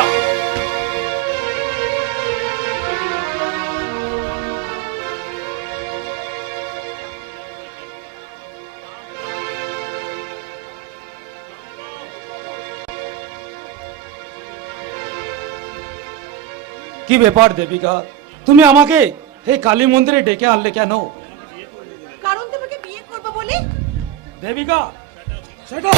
কি ব্যাপার দেবিকা, তুমি আমাকে এই কালী মন্দিরে ডেকে আনলে কেন? কারণ তোমাকে বিয়ে করব বলে। দেবিকা সেটা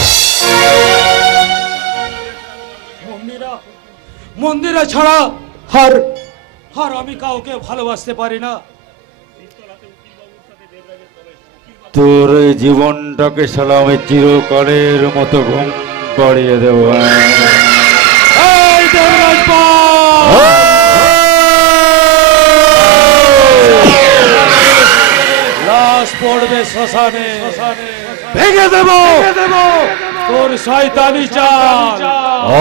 মন্দিরা ছাড়া আর আমি কাউকে ভালোবাসতে পারি না। তোর এই জীবনটাকে শালা আমি চিরকালের মতো ঘুম পাড়িয়ে দেবো। এই দেবরাজ পাল! লাশ পড়বে শ্মশানে, ভেঙে দেব তোর শয়তানি চাল।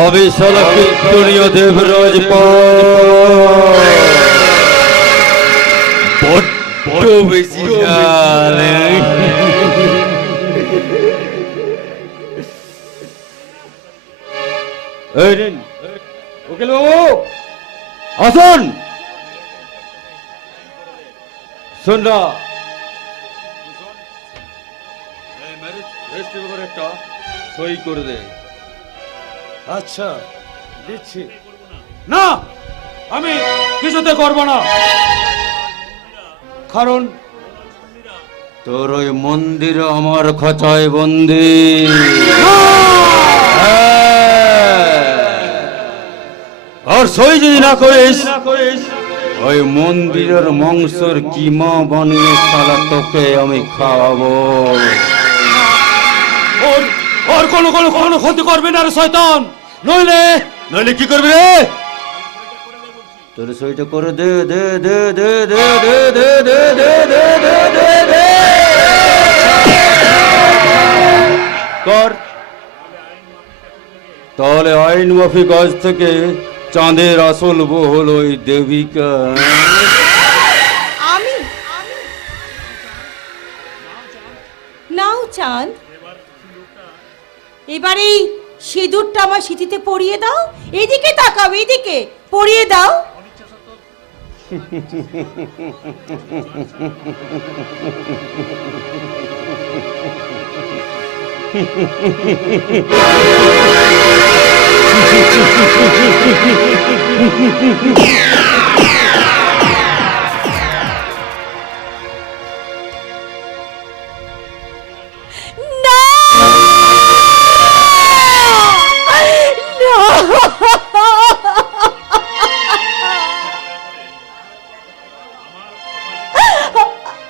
আমি শালা কীর্তনীয় দেবরাজ বড্ড বেশি জানে। এই নিন, উকিল বাবু আসুন। শোন না, একটা সই করে দে। আচ্ছা দিচ্ছি। না, আমি কিছুতে করব না, কারণ তোর ওই মন্দির আমার খাঁচায় বন্দি। আর সই যদি না করিস ওই মন্দিরের মাংসের কিমা বানিয়ে শালা তোকে আমি খাওয়াবো। ওর কোনো ক্ষতি করবে না রে শয়তান, নইলে কি করবি রে? তোর সইটা করে দে দে দে দে দে দে দে দে দে দে দে দে দে কর। তাহলে আইন মাফিক আজ থেকে চাঁদের আসল বউ হলো ওই দেবিকা। আমি নাও চাঁদ, এবারে সিঁদুরটা আমার সিঁথিতে পরিয়ে দাও। এদিকে তাকাও, এদিকে পরিয়ে দাও।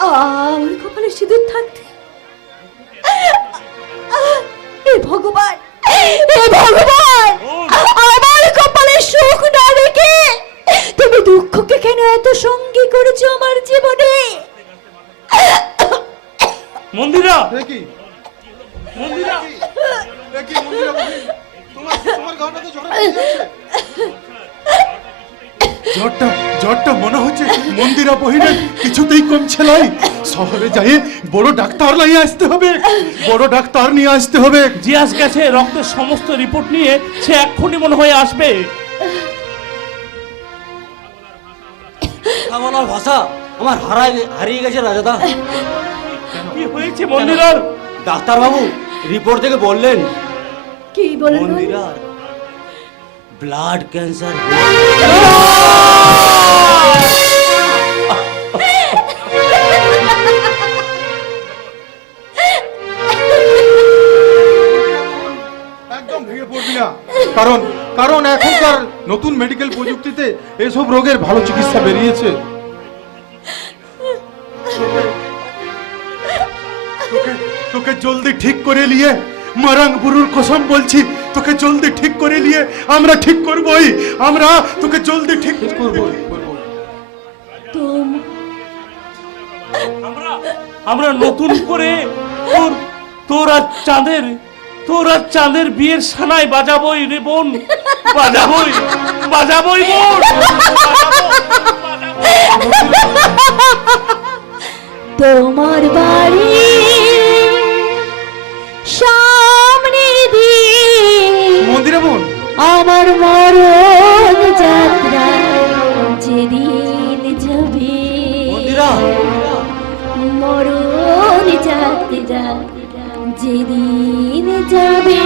আমার কপালে সিঁদুর থাকতে, হে ভগবান, হে ভগবান, আমার কপালে সুখ না রেখে তুমি দুঃখকে কেন এত সঙ্গী করেছো আমার জীবনে? মন্দিরা, দেখি মন্দিরা বহিন, তোমার গাটা তো জ্বরটা মনে হচ্ছে মন্দিরা বহিনের কিছুতেই কমছে নাই। শহরে যাই বড় ডাক্তার নিয়ে আসতে হবে, বড় ডাক্তার নিয়ে আসতে হবে। জিয়াস গেছে, রক্তের সমস্ত রিপোর্ট নিয়ে সে এক্ষুনি মনে হয় আসবে। বলার ভাষা আমার হারিয়ে গেছে রাজাদা। কি হয়েছে মন্দিরার? ডাক্তার বাবু রিপোর্ট থেকে বললেন কি বলেন? মন্দিরার ব্লাড ক্যান্সার। একদম ভেঙে পড়বি না, কারণ এখনকার নতুন মেডিকেল প্রযুক্তিতে এসব রোগের ভালো চিকিৎসা বেরিয়েছে। তোকে জলদি ঠিক করে নিয়ে মারাং বুরুর কসম বলছি, তোকে জলদি ঠিক করে নিয়ে আমরা ঠিক করবই, আমরা তোকে জলদি ঠিক করবো। আমরা নতুন করে তোর আর চাঁদের বিয়ের সানাই বাজাবই রে বোন, বাজাবই বোন। তোমার বাড়ি সামনে দিয়ে মন্দিরে বোন আমার মরণ যাত্রা যেদিন যাবে, মরণ যাত্রা যেদিন যাবে,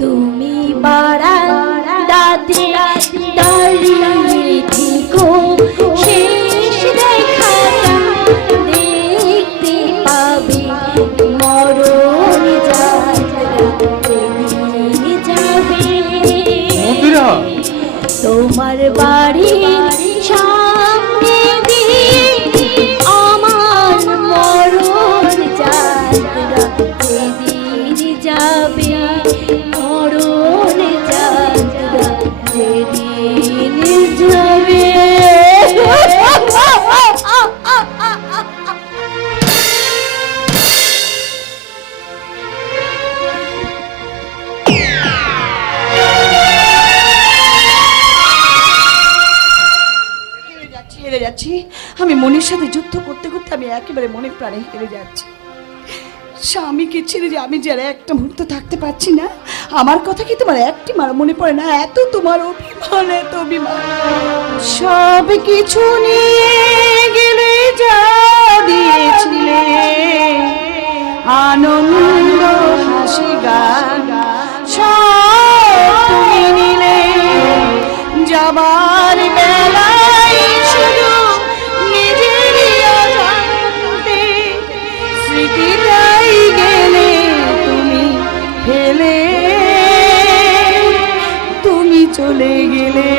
তুমি বারান্দাতে দাঁড়িয়ে থেকো, শেষ দেখাটা দেখতে পাবে, মরণ যাত্রা যেদিন যাবে, তোমার বাড়ির সামনে দিয়ে আমার মরণ যাত্রা যেদিন যাবে, মরণ যাত্রা যেদিন যাবে। হেরে যাচ্ছি, আমি মনের সাথে যুদ্ধ করতে করতে আমি একেবারে মনে প্রাণে হেরে যাচ্ছি। স্বামীকে ছেড়ে যে আমি যারা একটা মুহূর্ত থাকতে পারছি না, আমার কথা কি তোমার একটি মার মনে পড়ে না? এত তোমার অভিমান, এত অভিমান। সব কিছু নিয়ে গেলে যা দিয়েছিলে, আনন্দ হাসি গান সব তুমি নিলে, যাবার বেলায় শুধু নিজেরই অজান্তে স্মৃতিটাই গেলে তুমি ফেলে, তুমি চলে গেলে,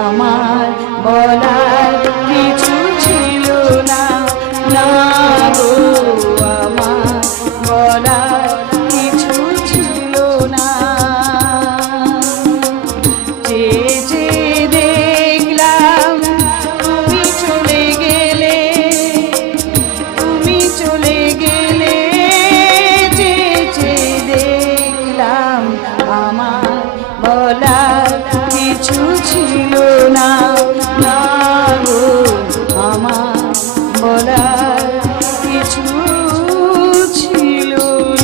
আমার বলার কিছু ছিল না, না গো আমার বলার কিছু ছিল না। যে যে দেখলাম তুমি চলে গেলে, তুমি চলে গেলে, যে যে দেখলাম আমার বলার কিছু ছিল না, না গো আমার বলার কিছু ছিল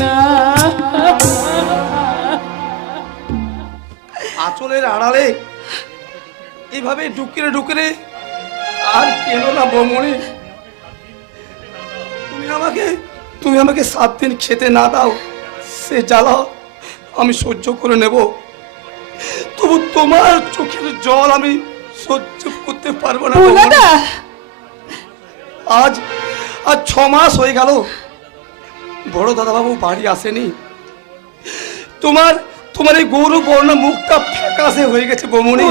না। আঁচলের আড়ালে এইভাবে ঢুকরে আর কেন না বৌমনি, তুমি আমাকে 7 দিন খেতে না দাও, সে জ্বালা আমি সহ্য করে নেব, তবু তোমার চোখের জল আমি সহ্য করতে পারবো না বৌমনি। আজ 6 মাস হয়ে গেল বড় দাদাবাবু বাড়ি আসেনি। তোমার এই গৌরব বর্ণ মুখটা ফ্যাকাশে হয়ে গেছে বৌমনি,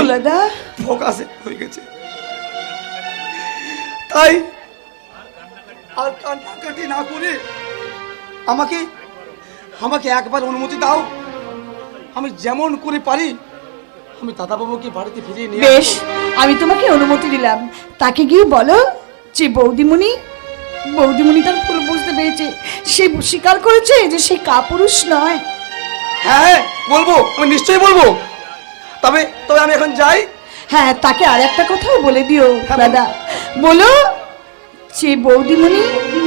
ফোকাসে হয়ে গেছে। তাই আর কান্নাকাটি না করে আমাকে একবার অনুমতি দাও, আমি যেমন করে পারি আমি দাদাবাবুকে বাড়িতে ফিরিয়ে নিয়ে বেশ, আমি তোমাকে অনুমতি দিলাম। তাকে গিয়ে বলো যে বৌদিমণি তার ভুল বুঝতে পেরেছে, সে স্বীকার করেছে যে সে কাপুরুষ নয়। হ্যাঁ বলবো, আমি নিশ্চয়ই বলবো। তবে আমি এখন যাই। হ্যাঁ, তাকে আর একটা কথাও বলে দিও দাদা, বলো যে বৌদিমণি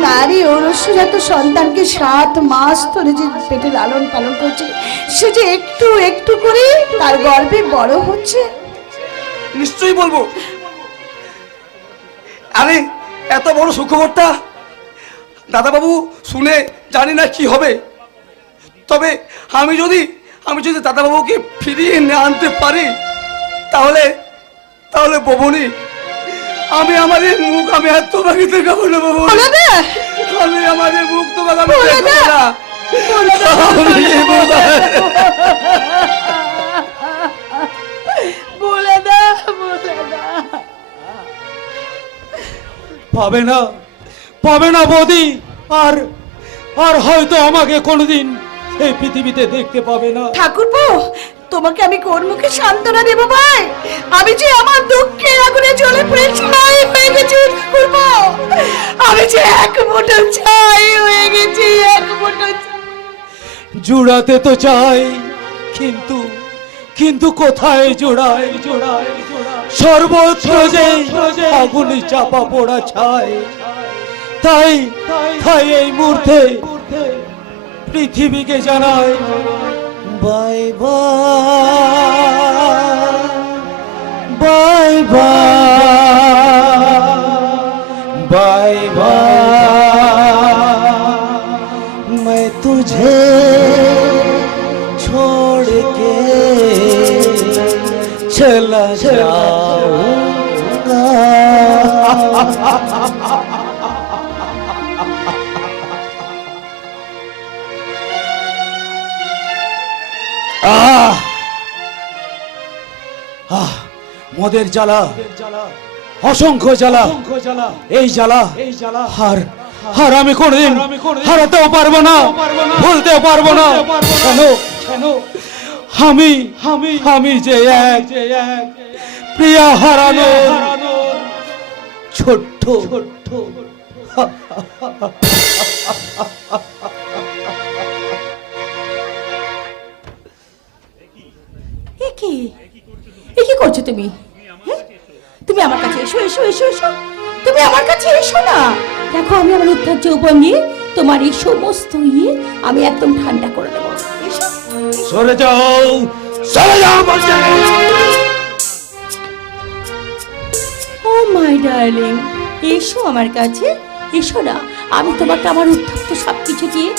নারী ঔরস্যজাত সন্তানকে 7 মাস ধরে যে পেটে লালন পালন করছে, সে যে একটু একটু করে তার গর্ভে বড় হচ্ছে। নিশ্চয়ই বলবো। আরে এত বড় সুখবরটা দাদাবাবু শুনে জানি না কি হবে, তবে আমি যদি দাদাবাবুকে ফিরিয়ে নিয়ে আনতে পারি, তাহলে বৌমনি আমি আমাদের মুখ আমি আর তোমাকে দেখাবো না বৌমনি, আমি আমাদের মুখ তোমাকে আমি দেখাবো না। বলে দাও, পাবে না বৌদি, আর হয়তো আমাকে কোনোদিন এই পৃথিবীতে দেখতে পাবে না। ঠাকুরপো, তোমাকে আমি কোন মুখে সান্ত্বনা দেবো ভাই? আমি যে আমার দুঃখের আগুনে জ্বলে পুড়ে ছাই হয়ে গেছি ঠাকুরপো। আমি যে এক মুঠো ছাই হয়ে গেছি, এক মুঠো ছাই। জুড়াতে তো চাই, কিন্তু কিন্তু কোথায় জোড়ায় জোড়ায় সর্বত্র যে আগুনে চাপা পড়া ছাই। তাই তাই এই মুহূর্তে পৃথিবীকে জানাই বাই বাই বাই বাই मैं तुझे छोड़ के चला जाऊंगा। মদের জ্বালা, অসংখ্য জ্বালা, এই জ্বালা আর আমি কোনদিন হারাতেও পারবো না, ভুলতেও পারবো না। কেন আমি যে এক প্রিয়া হারানো ছোট্ট এ কি করছো তুমি? তুমি আমার কাছে এসো এসো এসো এসো, তুমি আমার কাছে এসো না। দেখো আমি আমার উদ্ধার যৌবন নিয়ে তোমার এই সমস্ত আমি একদম ঠান্ডা করে দেবো। এসো। সরে যাও, সরে যাও বলছি। ও মাই ডার্লিং, এসো আমার কাছে, এসো না। আমি তোমাকে আমার উত্তপ্ত সবকিছু দিয়ে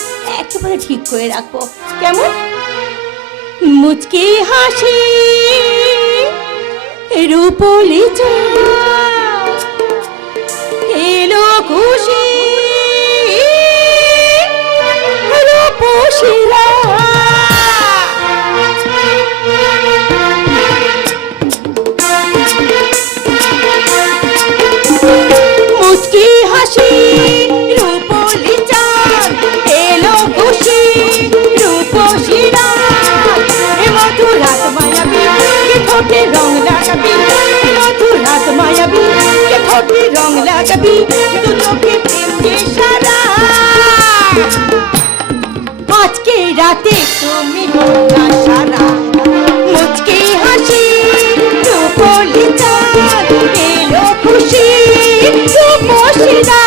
একেবারে ঠিক করে রাখবো, কেমন? মুচকি হাসি রূপলি এলো খুশি রূপসীরা। মুচকি হাসি রূপলি চাঁদ এলো খুশি রূপসীরা। এ মধুর রাত মায়াবী কে ঠোঁটে রং লাগাবি, এ মধুর রাত মায়াবী কে ঠোঁটে রং লাগাবি, দু চোখে প্রেম যে সারা। আজকে রাতে তুমি না সারা। মুচকি হাসি রূপলি চাঁদ এলো খুশি রূপসীরা।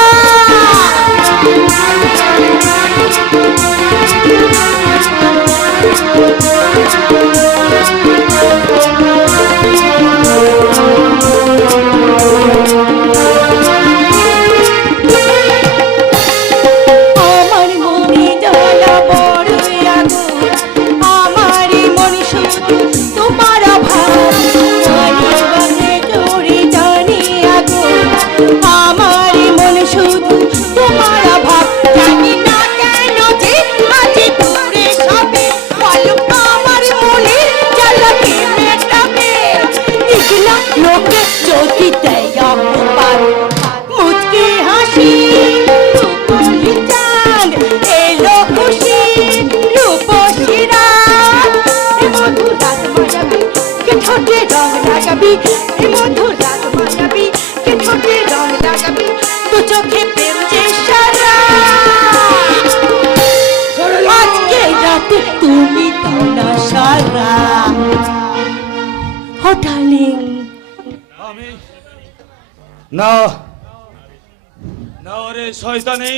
আমার মনে জ্বালা বড় আগুন, আমার মন শুধু তোমার ভাব। জানি জোরে জানি আগুন, আমার মন শুধু তোমার ভাব। জানি না কেন যে আজ দূরে সবে, বলো আমার মনে জ্বালা কে মেটাবে? এগুলা লোকে যদি দেয় অপবাদ। মুচকি হাসি রূপলি চাঁদ এলো খুশি রূপসীরা। এ মধুর রাত মায়াবী কে ঠোঁটে রং লাগাবি, এ মধুর রাত মায়াবী কে ঠোঁটে রং লাগাবি, দু চোখে প্রেম যে সারা। আজকে রাতে তুমি দাও না সারা। ও ডার্লিং, না না রে শয়তানি,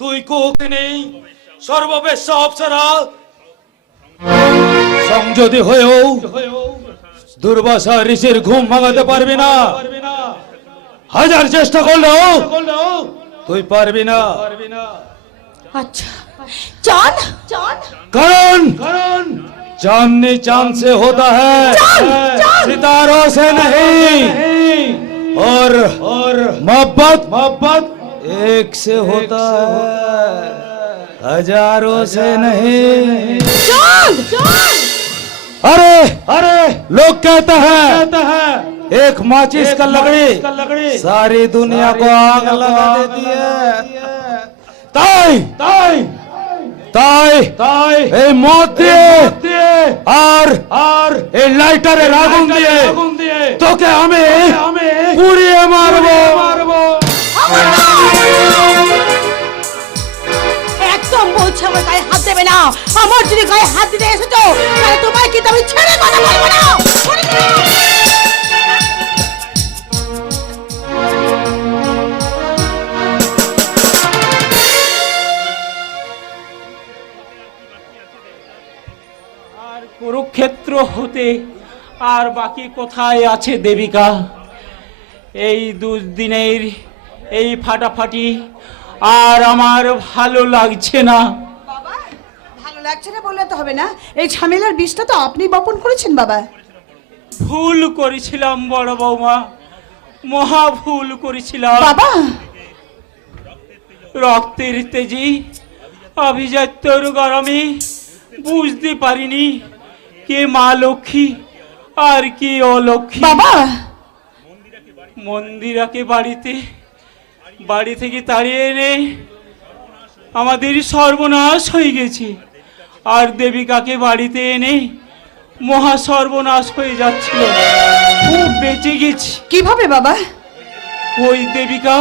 তুই কোকে নেই সর্ববেশ অপসরা। সংযতি হয়েও দুর্বাসা ঋষির ঘুম ভাঙাতে পারবি না। হাজার চেষ্টা করলেও তুই পারবি না। अच्छा चांद चांद कारण चांदनी चांद से होता है, सितारों से नहीं। और मोहब्बत एक से होता है, हजारों से नहीं। चांद चांद अरे लोग कहते हैं एक माचिस का लकड़ी सारी दुनिया को आग लगा देती है। ताई তাই তাই এই মদ দিয়ে আর এই লাইটারের আগুন দিয়ে তোকে আমি পুড়িয়ে মারবো। একদম বলছে আমার গায়ে হাত দেবে না। আমার যদি গায়ে হাত দিতে এসেছো তাহলে তোমায় কিন্তু আমি ছেড়ে কথা বলবো না। বলে দিলাম। আর কুরুক্ষেত্র হতে আর বাকি কোথায় আছে দেবিকা? এই দুদিনের এই ফাটাফাটি আর আমার ভালো লাগছে না। বাবা ভালো লাগছে না বললে তো হবে না। এই ঝামেলার বিষটা তো আপনি বপন করেছেন বাবা। ভুল করেছিলাম বড় বৌমা, মহা ভুল করেছিলাম। বাবা রক্তের তেজি অভিজাত্যর গরমে বুঝতে পারিনি কে মা লক্ষ্মী আর কি অলক্ষ্মী। বাবা মন্দিরাকে বাড়ি থেকে তাড়িয়ে এনে আমাদের সর্বনাশ হয়ে গেছে, আর দেবিকাকে বাড়িতে এনে মহা সর্বনাশ হয়ে যাচ্ছিল। খুব বেঁচে গেছি। কিভাবে বাবা? ওই দেবিকা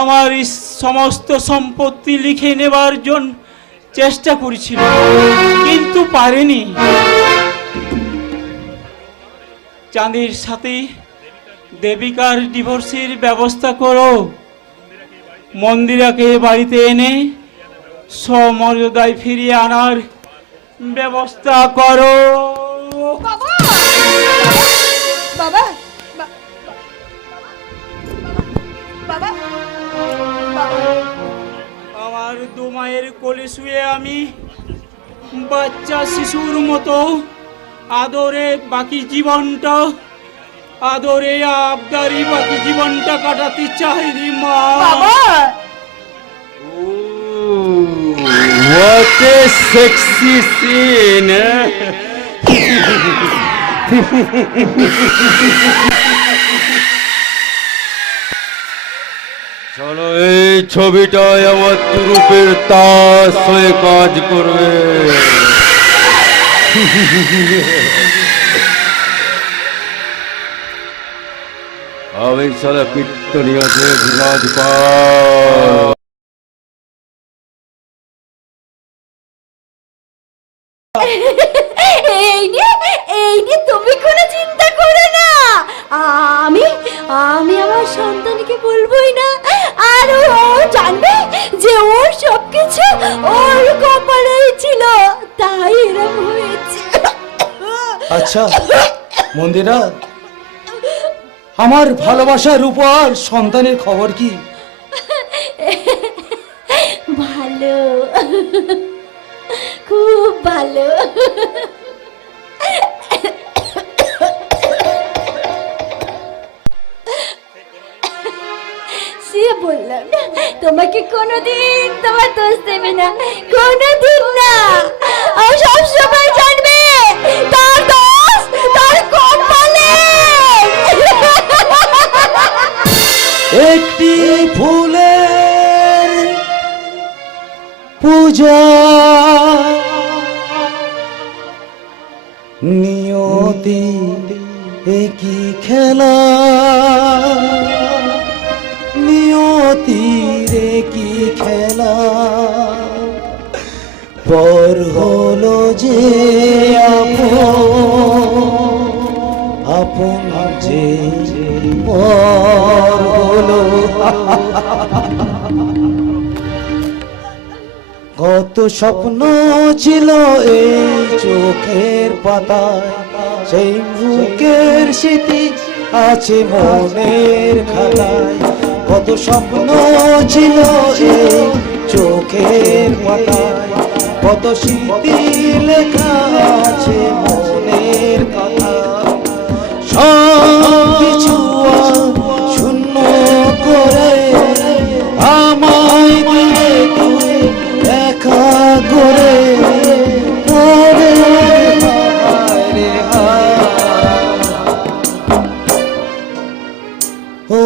আমার এই সমস্ত সম্পত্তি লিখে নেবার জন্য চেষ্টা করেছিল, কিন্তু পারেনি। চাঁদের সাথে দেবিকার ডিভোর্সের ব্যবস্থা করো, মন্দিরাকে বাড়িতে এনে সমর্যাদায় ফিরিয়ে আনার ব্যবস্থা করো। বাবা বাবা বাবা আমার দু মায়ের কোলে শুয়ে আমি বাচ্চা শিশুর মতো আদরে বাকি জীবনটা কাটাতে চাইনি মা। বাবা What a sexy scene! চলো এই ছবিটায় আমার রূপের তাস হয়ে কাজ করবে। আমি সারা কীর্তনিয়াতে বিরাজমান। এই নিয়ে তুমি কোনো চিন্তা করো না। আমি আমার সন্তানকে বলবোই না, আর ও জানবে যে ওর সবকিছু ওর কপালেই ছিল, তাই এরকম হয়েছে। আচ্ছা মন্দিরা, আমার ভালোবাসার উপর সন্তানের খবর কি? ভালো, খুব ভালো। সে বললাম না তোমাকে কোনোদিন তোমার দোষ দেবে না, কোনোদিন না। আর সব সময় জানবে তার দোষ তার কপালে। একটি ফুলের পূজা নিয়তি একই খেলা, নিয়তির কি খেলা। পর হলো যে আপন যে পর হলো। কত স্বপ্ন ছিল এই চোখের পাতায়, সেই বুকের স্মৃতি আছে মনের খাতায়। কত স্বপ্ন ছিল এই চোখের পাতায়, কত স্মৃতি লেখা আছে মনের খাতায়। সব কিছু শূন্য করে আমায় দিয়ে তুই দেখা করে পরে হায় ও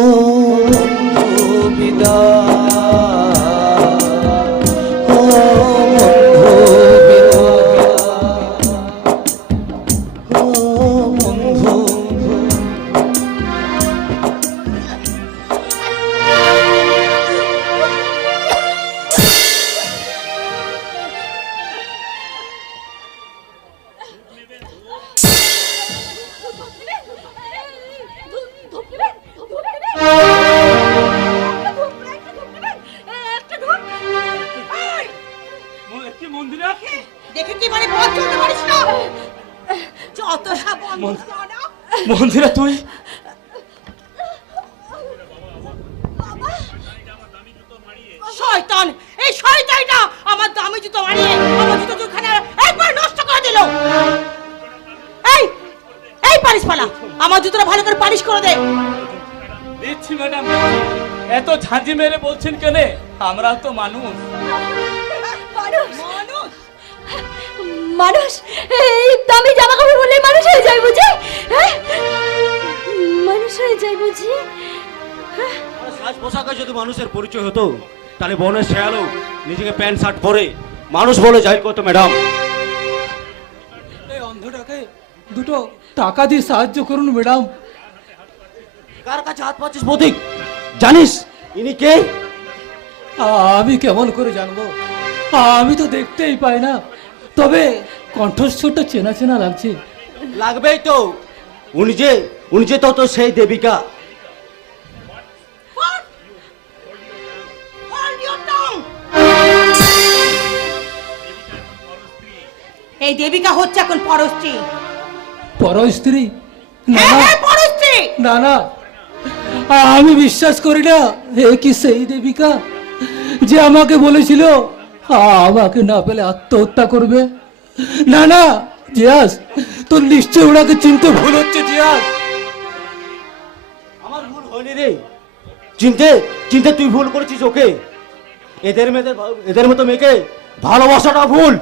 বিদায়, ও যত সব বন্ধুরা। মন্দিরা তুই শয়তান, এই শয়তানটা আমার দামি জুতো মারিয়ে আমার জুতো দুখানে একবার নষ্ট করে দিল। এই এই পালিশ পালা, আমার জুতোটা ভালো করে পালিশ করে দে। দিচ্ছি ম্যাডাম। এত ঝাঁঝি মেরে বলছেন কেন? আমরা তো মানুষ। মানুষ মানুষ এই দামি জামা কাপড় বললে মানুষ হয়ে যায় বুঝি? হ্যাঁ? মানুষ হয়ে যায় বুঝি? সাজ পোশাকে যদি মানুষের পরিচয় হতো তাহলে বনের শেয়ালও নিজেকে প্যান্ট শার্ট পরে মানুষ বলে জাহির করতো ম্যাডাম। এই অন্ধটাকে দুটো টাকা দিয়ে সাহায্য করুন ম্যাডাম। কার কাছে হাত পাচ্ছিস প্রতীক? জানিস ইনি কে? আমি কেমন করে জানবো? আমি তো দেখতেই পাই না, তবে কণ্ঠস্বরটা চেনা চেনা লাগছে। লাগবেই তো, উনি যে তো সেই দেবিকা। এই দেবিকা হচ্ছে এখন পরস্ত্রী। পর স্ত্রী? না হ্যাঁ না, হ্যাঁ পরস্ত্রী। না না, আমি বিশ্বাস করি না। এ কি সেই দেবিকা যে আমাকে বলেছিল আমাকে না পেলে আত্মহত্যা করবে? না না জিয়াস, তোর নিশ্চয় ওনাকে চিনতে ভুল হচ্ছে জিয়াস। আমার ভুল হয়নি রে, চিনতে তুই ভুল করেছিস ওকে। এদের মতো মেয়েকে ভালোবাসাটা ভুল।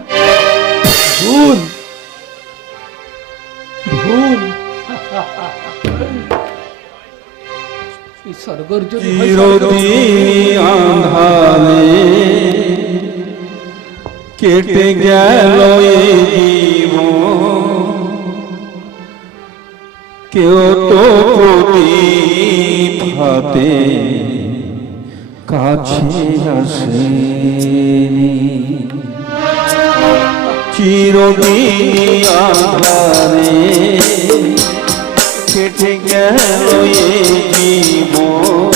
ভুল ভুল এই স্বর্গর যদি হয় কেটে গেল কেউ তো প্রদীপ হাতে কাছে আসেনি, চিরদিন আঁধারে কেটে গেল জীবন,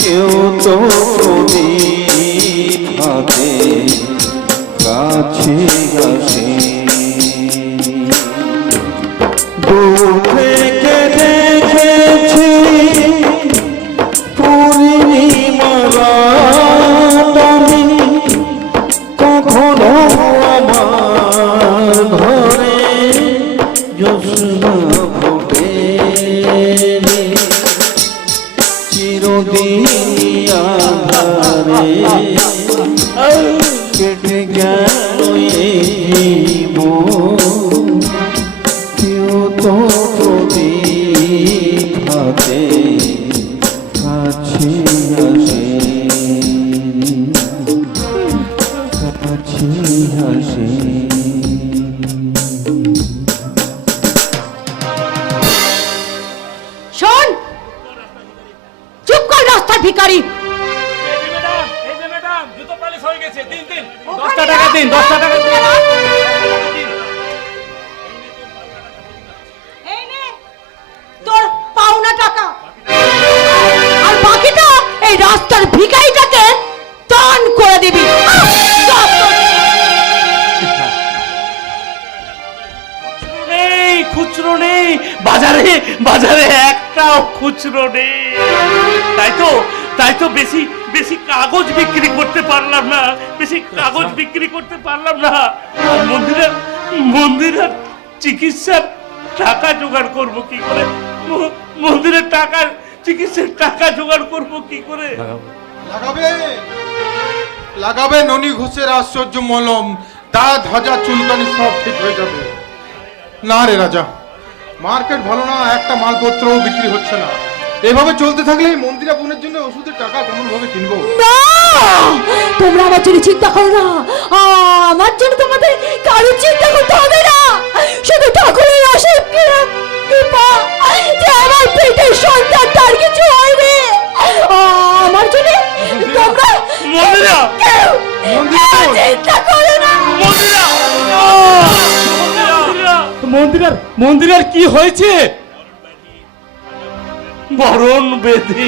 কেউ তো প্রদীপ হাতে কাছে আসেনি। দূর থেকে দেখেছি পূর্ণিমার রাত আমি, কখনো আমার ঘরে জ্যোৎস্না ফোটেনি, চিরদিন আঁধারে কেটে গেল জীবন, কেউ তো প্রদীপ হাতে কাছে আসেনি, কাছে আসেনি। শোন, চুপ কর রাস্তার ভিখারি। এই নে তোর পাওনা টাকা, আর বাকিটা এই রাস্তার ভিখারিটাকে দান করে দিবি। খুচরো নেই বাজারে একটাও খুচরো নেই। তাই তো বেশি কাগজ বিক্রি করতে পারলাম না, আর মন্দিরের চিকিৎসার টাকা জোগাড় করব কি করে? মন্দিরের চিকিৎসার টাকা জোগাড় করব কি করে? লাগাবে ননি ঘোষের আশ্চর্য মলম, দাঁত হাজা চুলকানি সব ঠিক হয়ে যাবে। না রে রাজা, মার্কেট ভালো না, একটা মালপত্রও বিক্রি হচ্ছে না। এভাবে চলতে থাকলে এই মন্দিরা বোনের জন্য ওষুধের টাকা কেমন ভাবে কিনবো? না, তোমরা আমার জন্য চিন্তা করো না। আমার জন্য তোমাদের কারো চিন্তা করতে হবে না। শুধু ঠাকুরের আশীর্বাদ কৃপা যে আমার পেটের সন্তানটার কিছু হয়নি। আমার জন্য তোমরা কেউ চিন্তা করো না। মন্দিরের কি হয়েছে? মরণ বেদি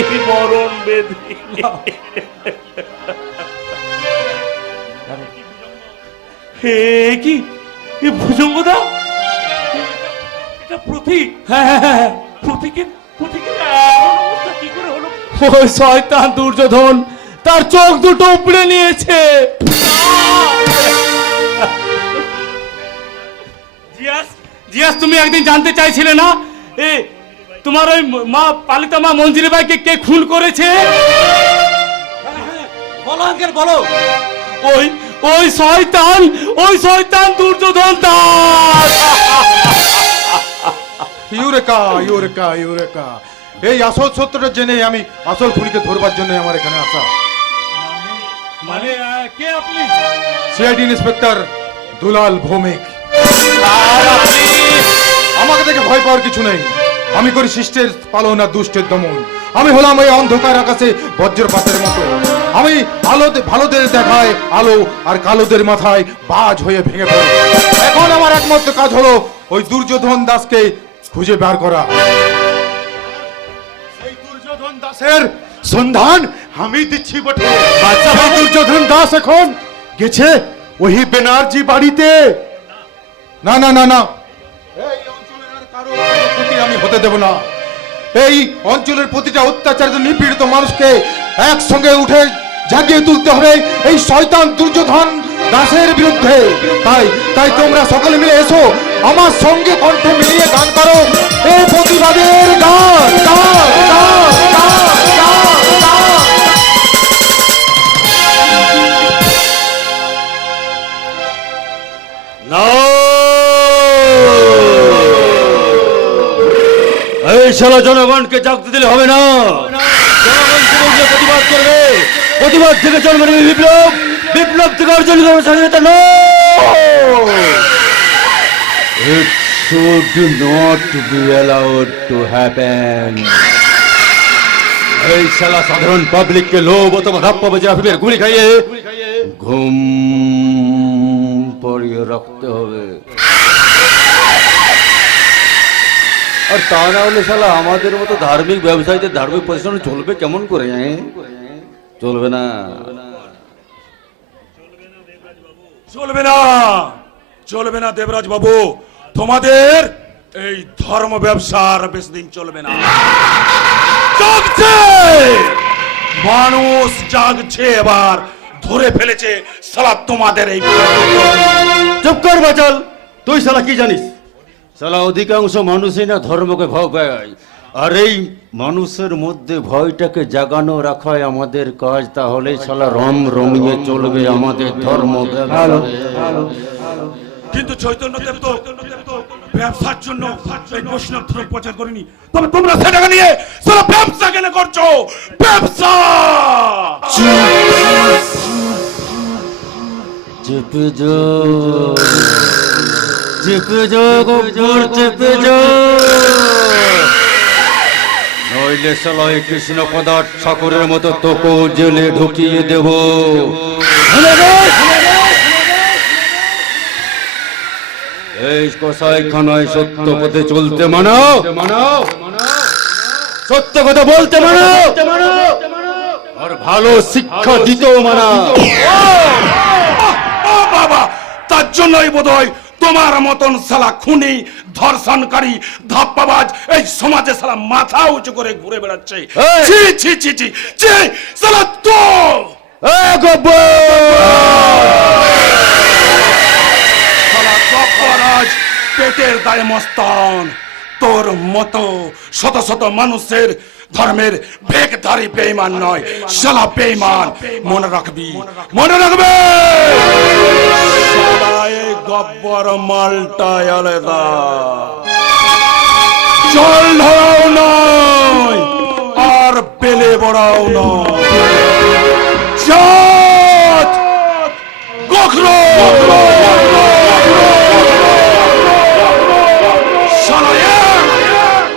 হে কি ভুজঙ্গদা, এটা প্রতীক। হ্যাঁ, প্রতীকের এমন অবস্থা কি করে হলো? ওই শয়তান দুর্যোধন তার চোখ দুটো উপড়ে নিয়েছে। জিয়াস, তুমি একদিন জানতে চাইছিলে না তোমার ওই মা পালিতা মা মঞ্জুরি ভাইকে কে খুন করেছে? বলো আঙ্কেল বলো। ওই শয়তান দুর্যোধন দাস। ইউরেকা এই আসল সত্যটা জেনে আমি আসল খুনিকে ধরবার জন্য আমার এখানে আসা। মানে কে আপনি? সিআইডি ইন্সপেক্টর দুলাল ভৌমিক। আমাকে দেখে ভয় পাওয়ার কিছু নেই। আমি করি শিষ্টের পালন আর দুষ্টের দমন। আমি হলাম এই অন্ধকার আকাশে বজ্রপাতের মতো। আমি ভালোদের দেখায় আলো আর কালোদের মাথায় বাজ হয়ে ভেঙে পড়ে। এখন আমার একমাত্র কাজ হলো ওই দুর্যোধন দাসকে খুঁজে বের করা। এই দুর্যোধন দাসের সন্ধান আমি দিচ্ছি বটে। এই দুর্যোধন দাস এখন গেছে ওই বেনার্জি বাড়িতে। না, এই অঞ্চলের আর কারো ক্ষতি আমি হতে দেব না। এই অঞ্চলের প্রতিটা অত্যাচারিত নিপীড়িত মানুষকে একসঙ্গে উঠে জাগিয়ে তুলতে হবে এই শয়তান দুর্যোধন দাসের বিরুদ্ধে। তাই তোমরা সকলে মিলে এসো, আমার সঙ্গে কণ্ঠে মিলিয়ে গান করো এই প্রতিবাদের গান। এই শালা জনগণকে জাগতে দিলে হবে না। জনগণ সবুজে প্রতিবাদ করবে, প্রতিবাদ থেকে জন্ম নেবে বিপ্লব, বিপ্লব থেকে অর্জন করবে স্বাধীনতা। No, it should not be allowed to happen. এই শালা সাধারণ পাবলিককে লোভ অথবা ধাপ্পা বেজে আফিমের গুলি খাইয়ে ঘুম পড়িয়ে রাখতে হবে। আর তা না হলে শালা আমাদের মতো ধার্মিক ব্যবসায়ীদের ধার্মিক প্রতিষ্ঠান চলবে কেমন করে? চলবে না। চলবে না দেবরাজ বাবু। তোমাদের এই ধর্ম ব্যবসার বেশি দিন চলবে না। জাগছে মানুষ, জাগছে, এবার ধরে ফেলেছে সালা তোমাদের এই। চুপ কর বাচাল, তুই শালা কি জানিস? শালা অধিকাংশ মানুষই না ধর্মকে ভয় পায়, আর এই মানুষের মধ্যে ভয়টাকে জাগানো রাখাই আমাদের কাজ। তাহলে শালা রমিয়ে চলবে আমাদের ধর্ম। কিন্তু চৈতন্যদেব তো ব্যবসার জন্য এই বৈষ্ণব ধর্ম প্রচার করেনি। তবে তোমরা সেটাকে নিয়ে সারা ব্যবসা কেন করছো? ব্যবসা চেপে যা গব্বর, চেপে যা, নইলে শালা এই কৃষ্ণ পদার্থ ঠাকুরের মতো তোকেও জেলে ঢুকিয়ে দেব। এই কসাইখানায় সত্য পথে চলতে মানাও, সত্য কথা বলতে মানাও, আর ভালো শিক্ষা দিতেও মানাও। ও বাবা, তার জন্যই বোধহয় তোমার মতন সালা খুনি, ধর্ষণকারী, ধাপ্পাবাজ এই সমাজে সালা মাথা উঁচু করে ঘুরে বেড়াচ্ছে। ছি ছি ছি ছি ছি সালা তো সালা গব্বরাজ পেটের দায়ে মস্তান। তোর মতো শত শত মানুষের ধর্মের বেগধারী বেঈমান নয়, শালা বেঈমান। মনে রাখবি, মনে রাখবে শালা এই গব্বর মালটাই আলাদা। জল ধরাও নয় আর পেলে বড়াও নয়। জাত গোখরো শালা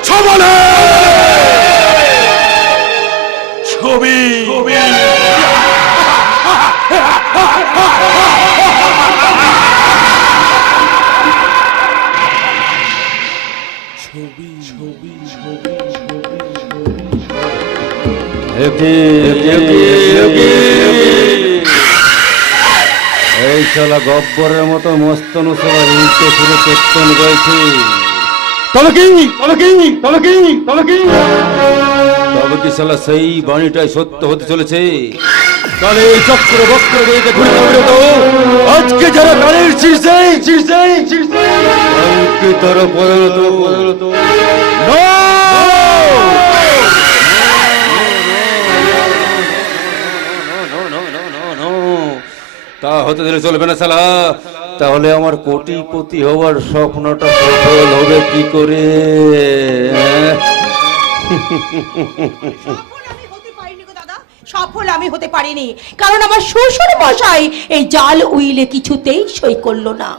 ছবলে ছবি এই শালা গব্বরের মতো মস্তানু শালা উল্টে ফিরে কীর্তন গাইছি। তবে কি শালা সেই বাণীটাই সত্য হতে চলেছে? কালের চক্র বক্র বেগে ঘুরে বেরোত, আজকে যারা কালের শীর্ষে কালকে তারা পরিণত তা হতে দিলে চলবে না শালা। তাহলে আমার কোটিপতি হওয়ার স্বপ্নটা সফল হবে কি করে? সফল আমি হতে পারিনি, কারণ আমার শ্বশুর মশাই এই জাল উইলে কিছুতেই সই করলো না।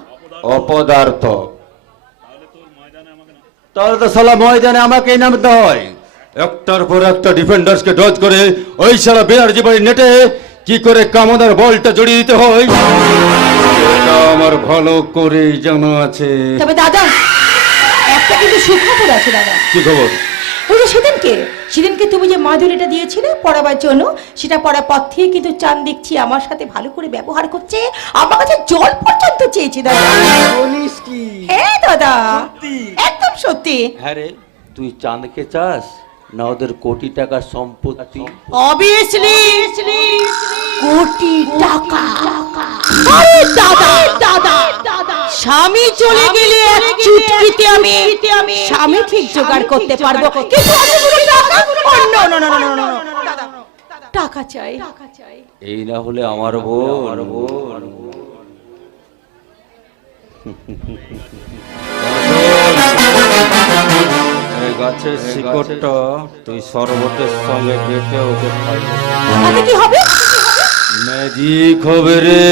অপদার্থ। তাহলে তো শালা ময়দানে আমাকেই নামতে হয়। একটার পর একটা ডিফেন্ডার্সকে ডজ করে ওই শালা বেনার্জি বাড়ি নেটে কি করে কামনার বলটা জড়িয়ে দিতে হয় এটা আমার ভালো করে জানা আছে। তবে দাদা, একটা কিন্তু সুখবর আছে দাদা। কি খবর? ওই যে সেদিনকে তুমি যে মাদুরিটা দিয়েছিলে পড়াবার জন্য, সেটা পড়ার পর থেকে কিন্তু চাঁদ দেখছি আমার সাথে ভালো করে ব্যবহার করছে, আমার কাছে জল পর্যন্ত চেয়েছে দাদা। বলিস কি? হ্যাঁ দাদা, একদম সত্যি। হ্যাঁ রে, তুই চাঁদকে চাস না ওদের কোটি টাকার সম্পত্তি? অবভিয়াসলি কোটি টাকা। আরে দাদা স্বামী চলে গেলে এক চুটকিতে আমি স্বামী ঠিক জোগাড় করতে পারবো, কিন্তু অতগুলো টাকা? No, টাকা চাই। এই না হলে আমার বোন এই গাছের শিকড়টা তুই শরবতের সঙ্গে বেটে ওকে খাই। তাতে কি হবে? ম্যাজিক হবে রে।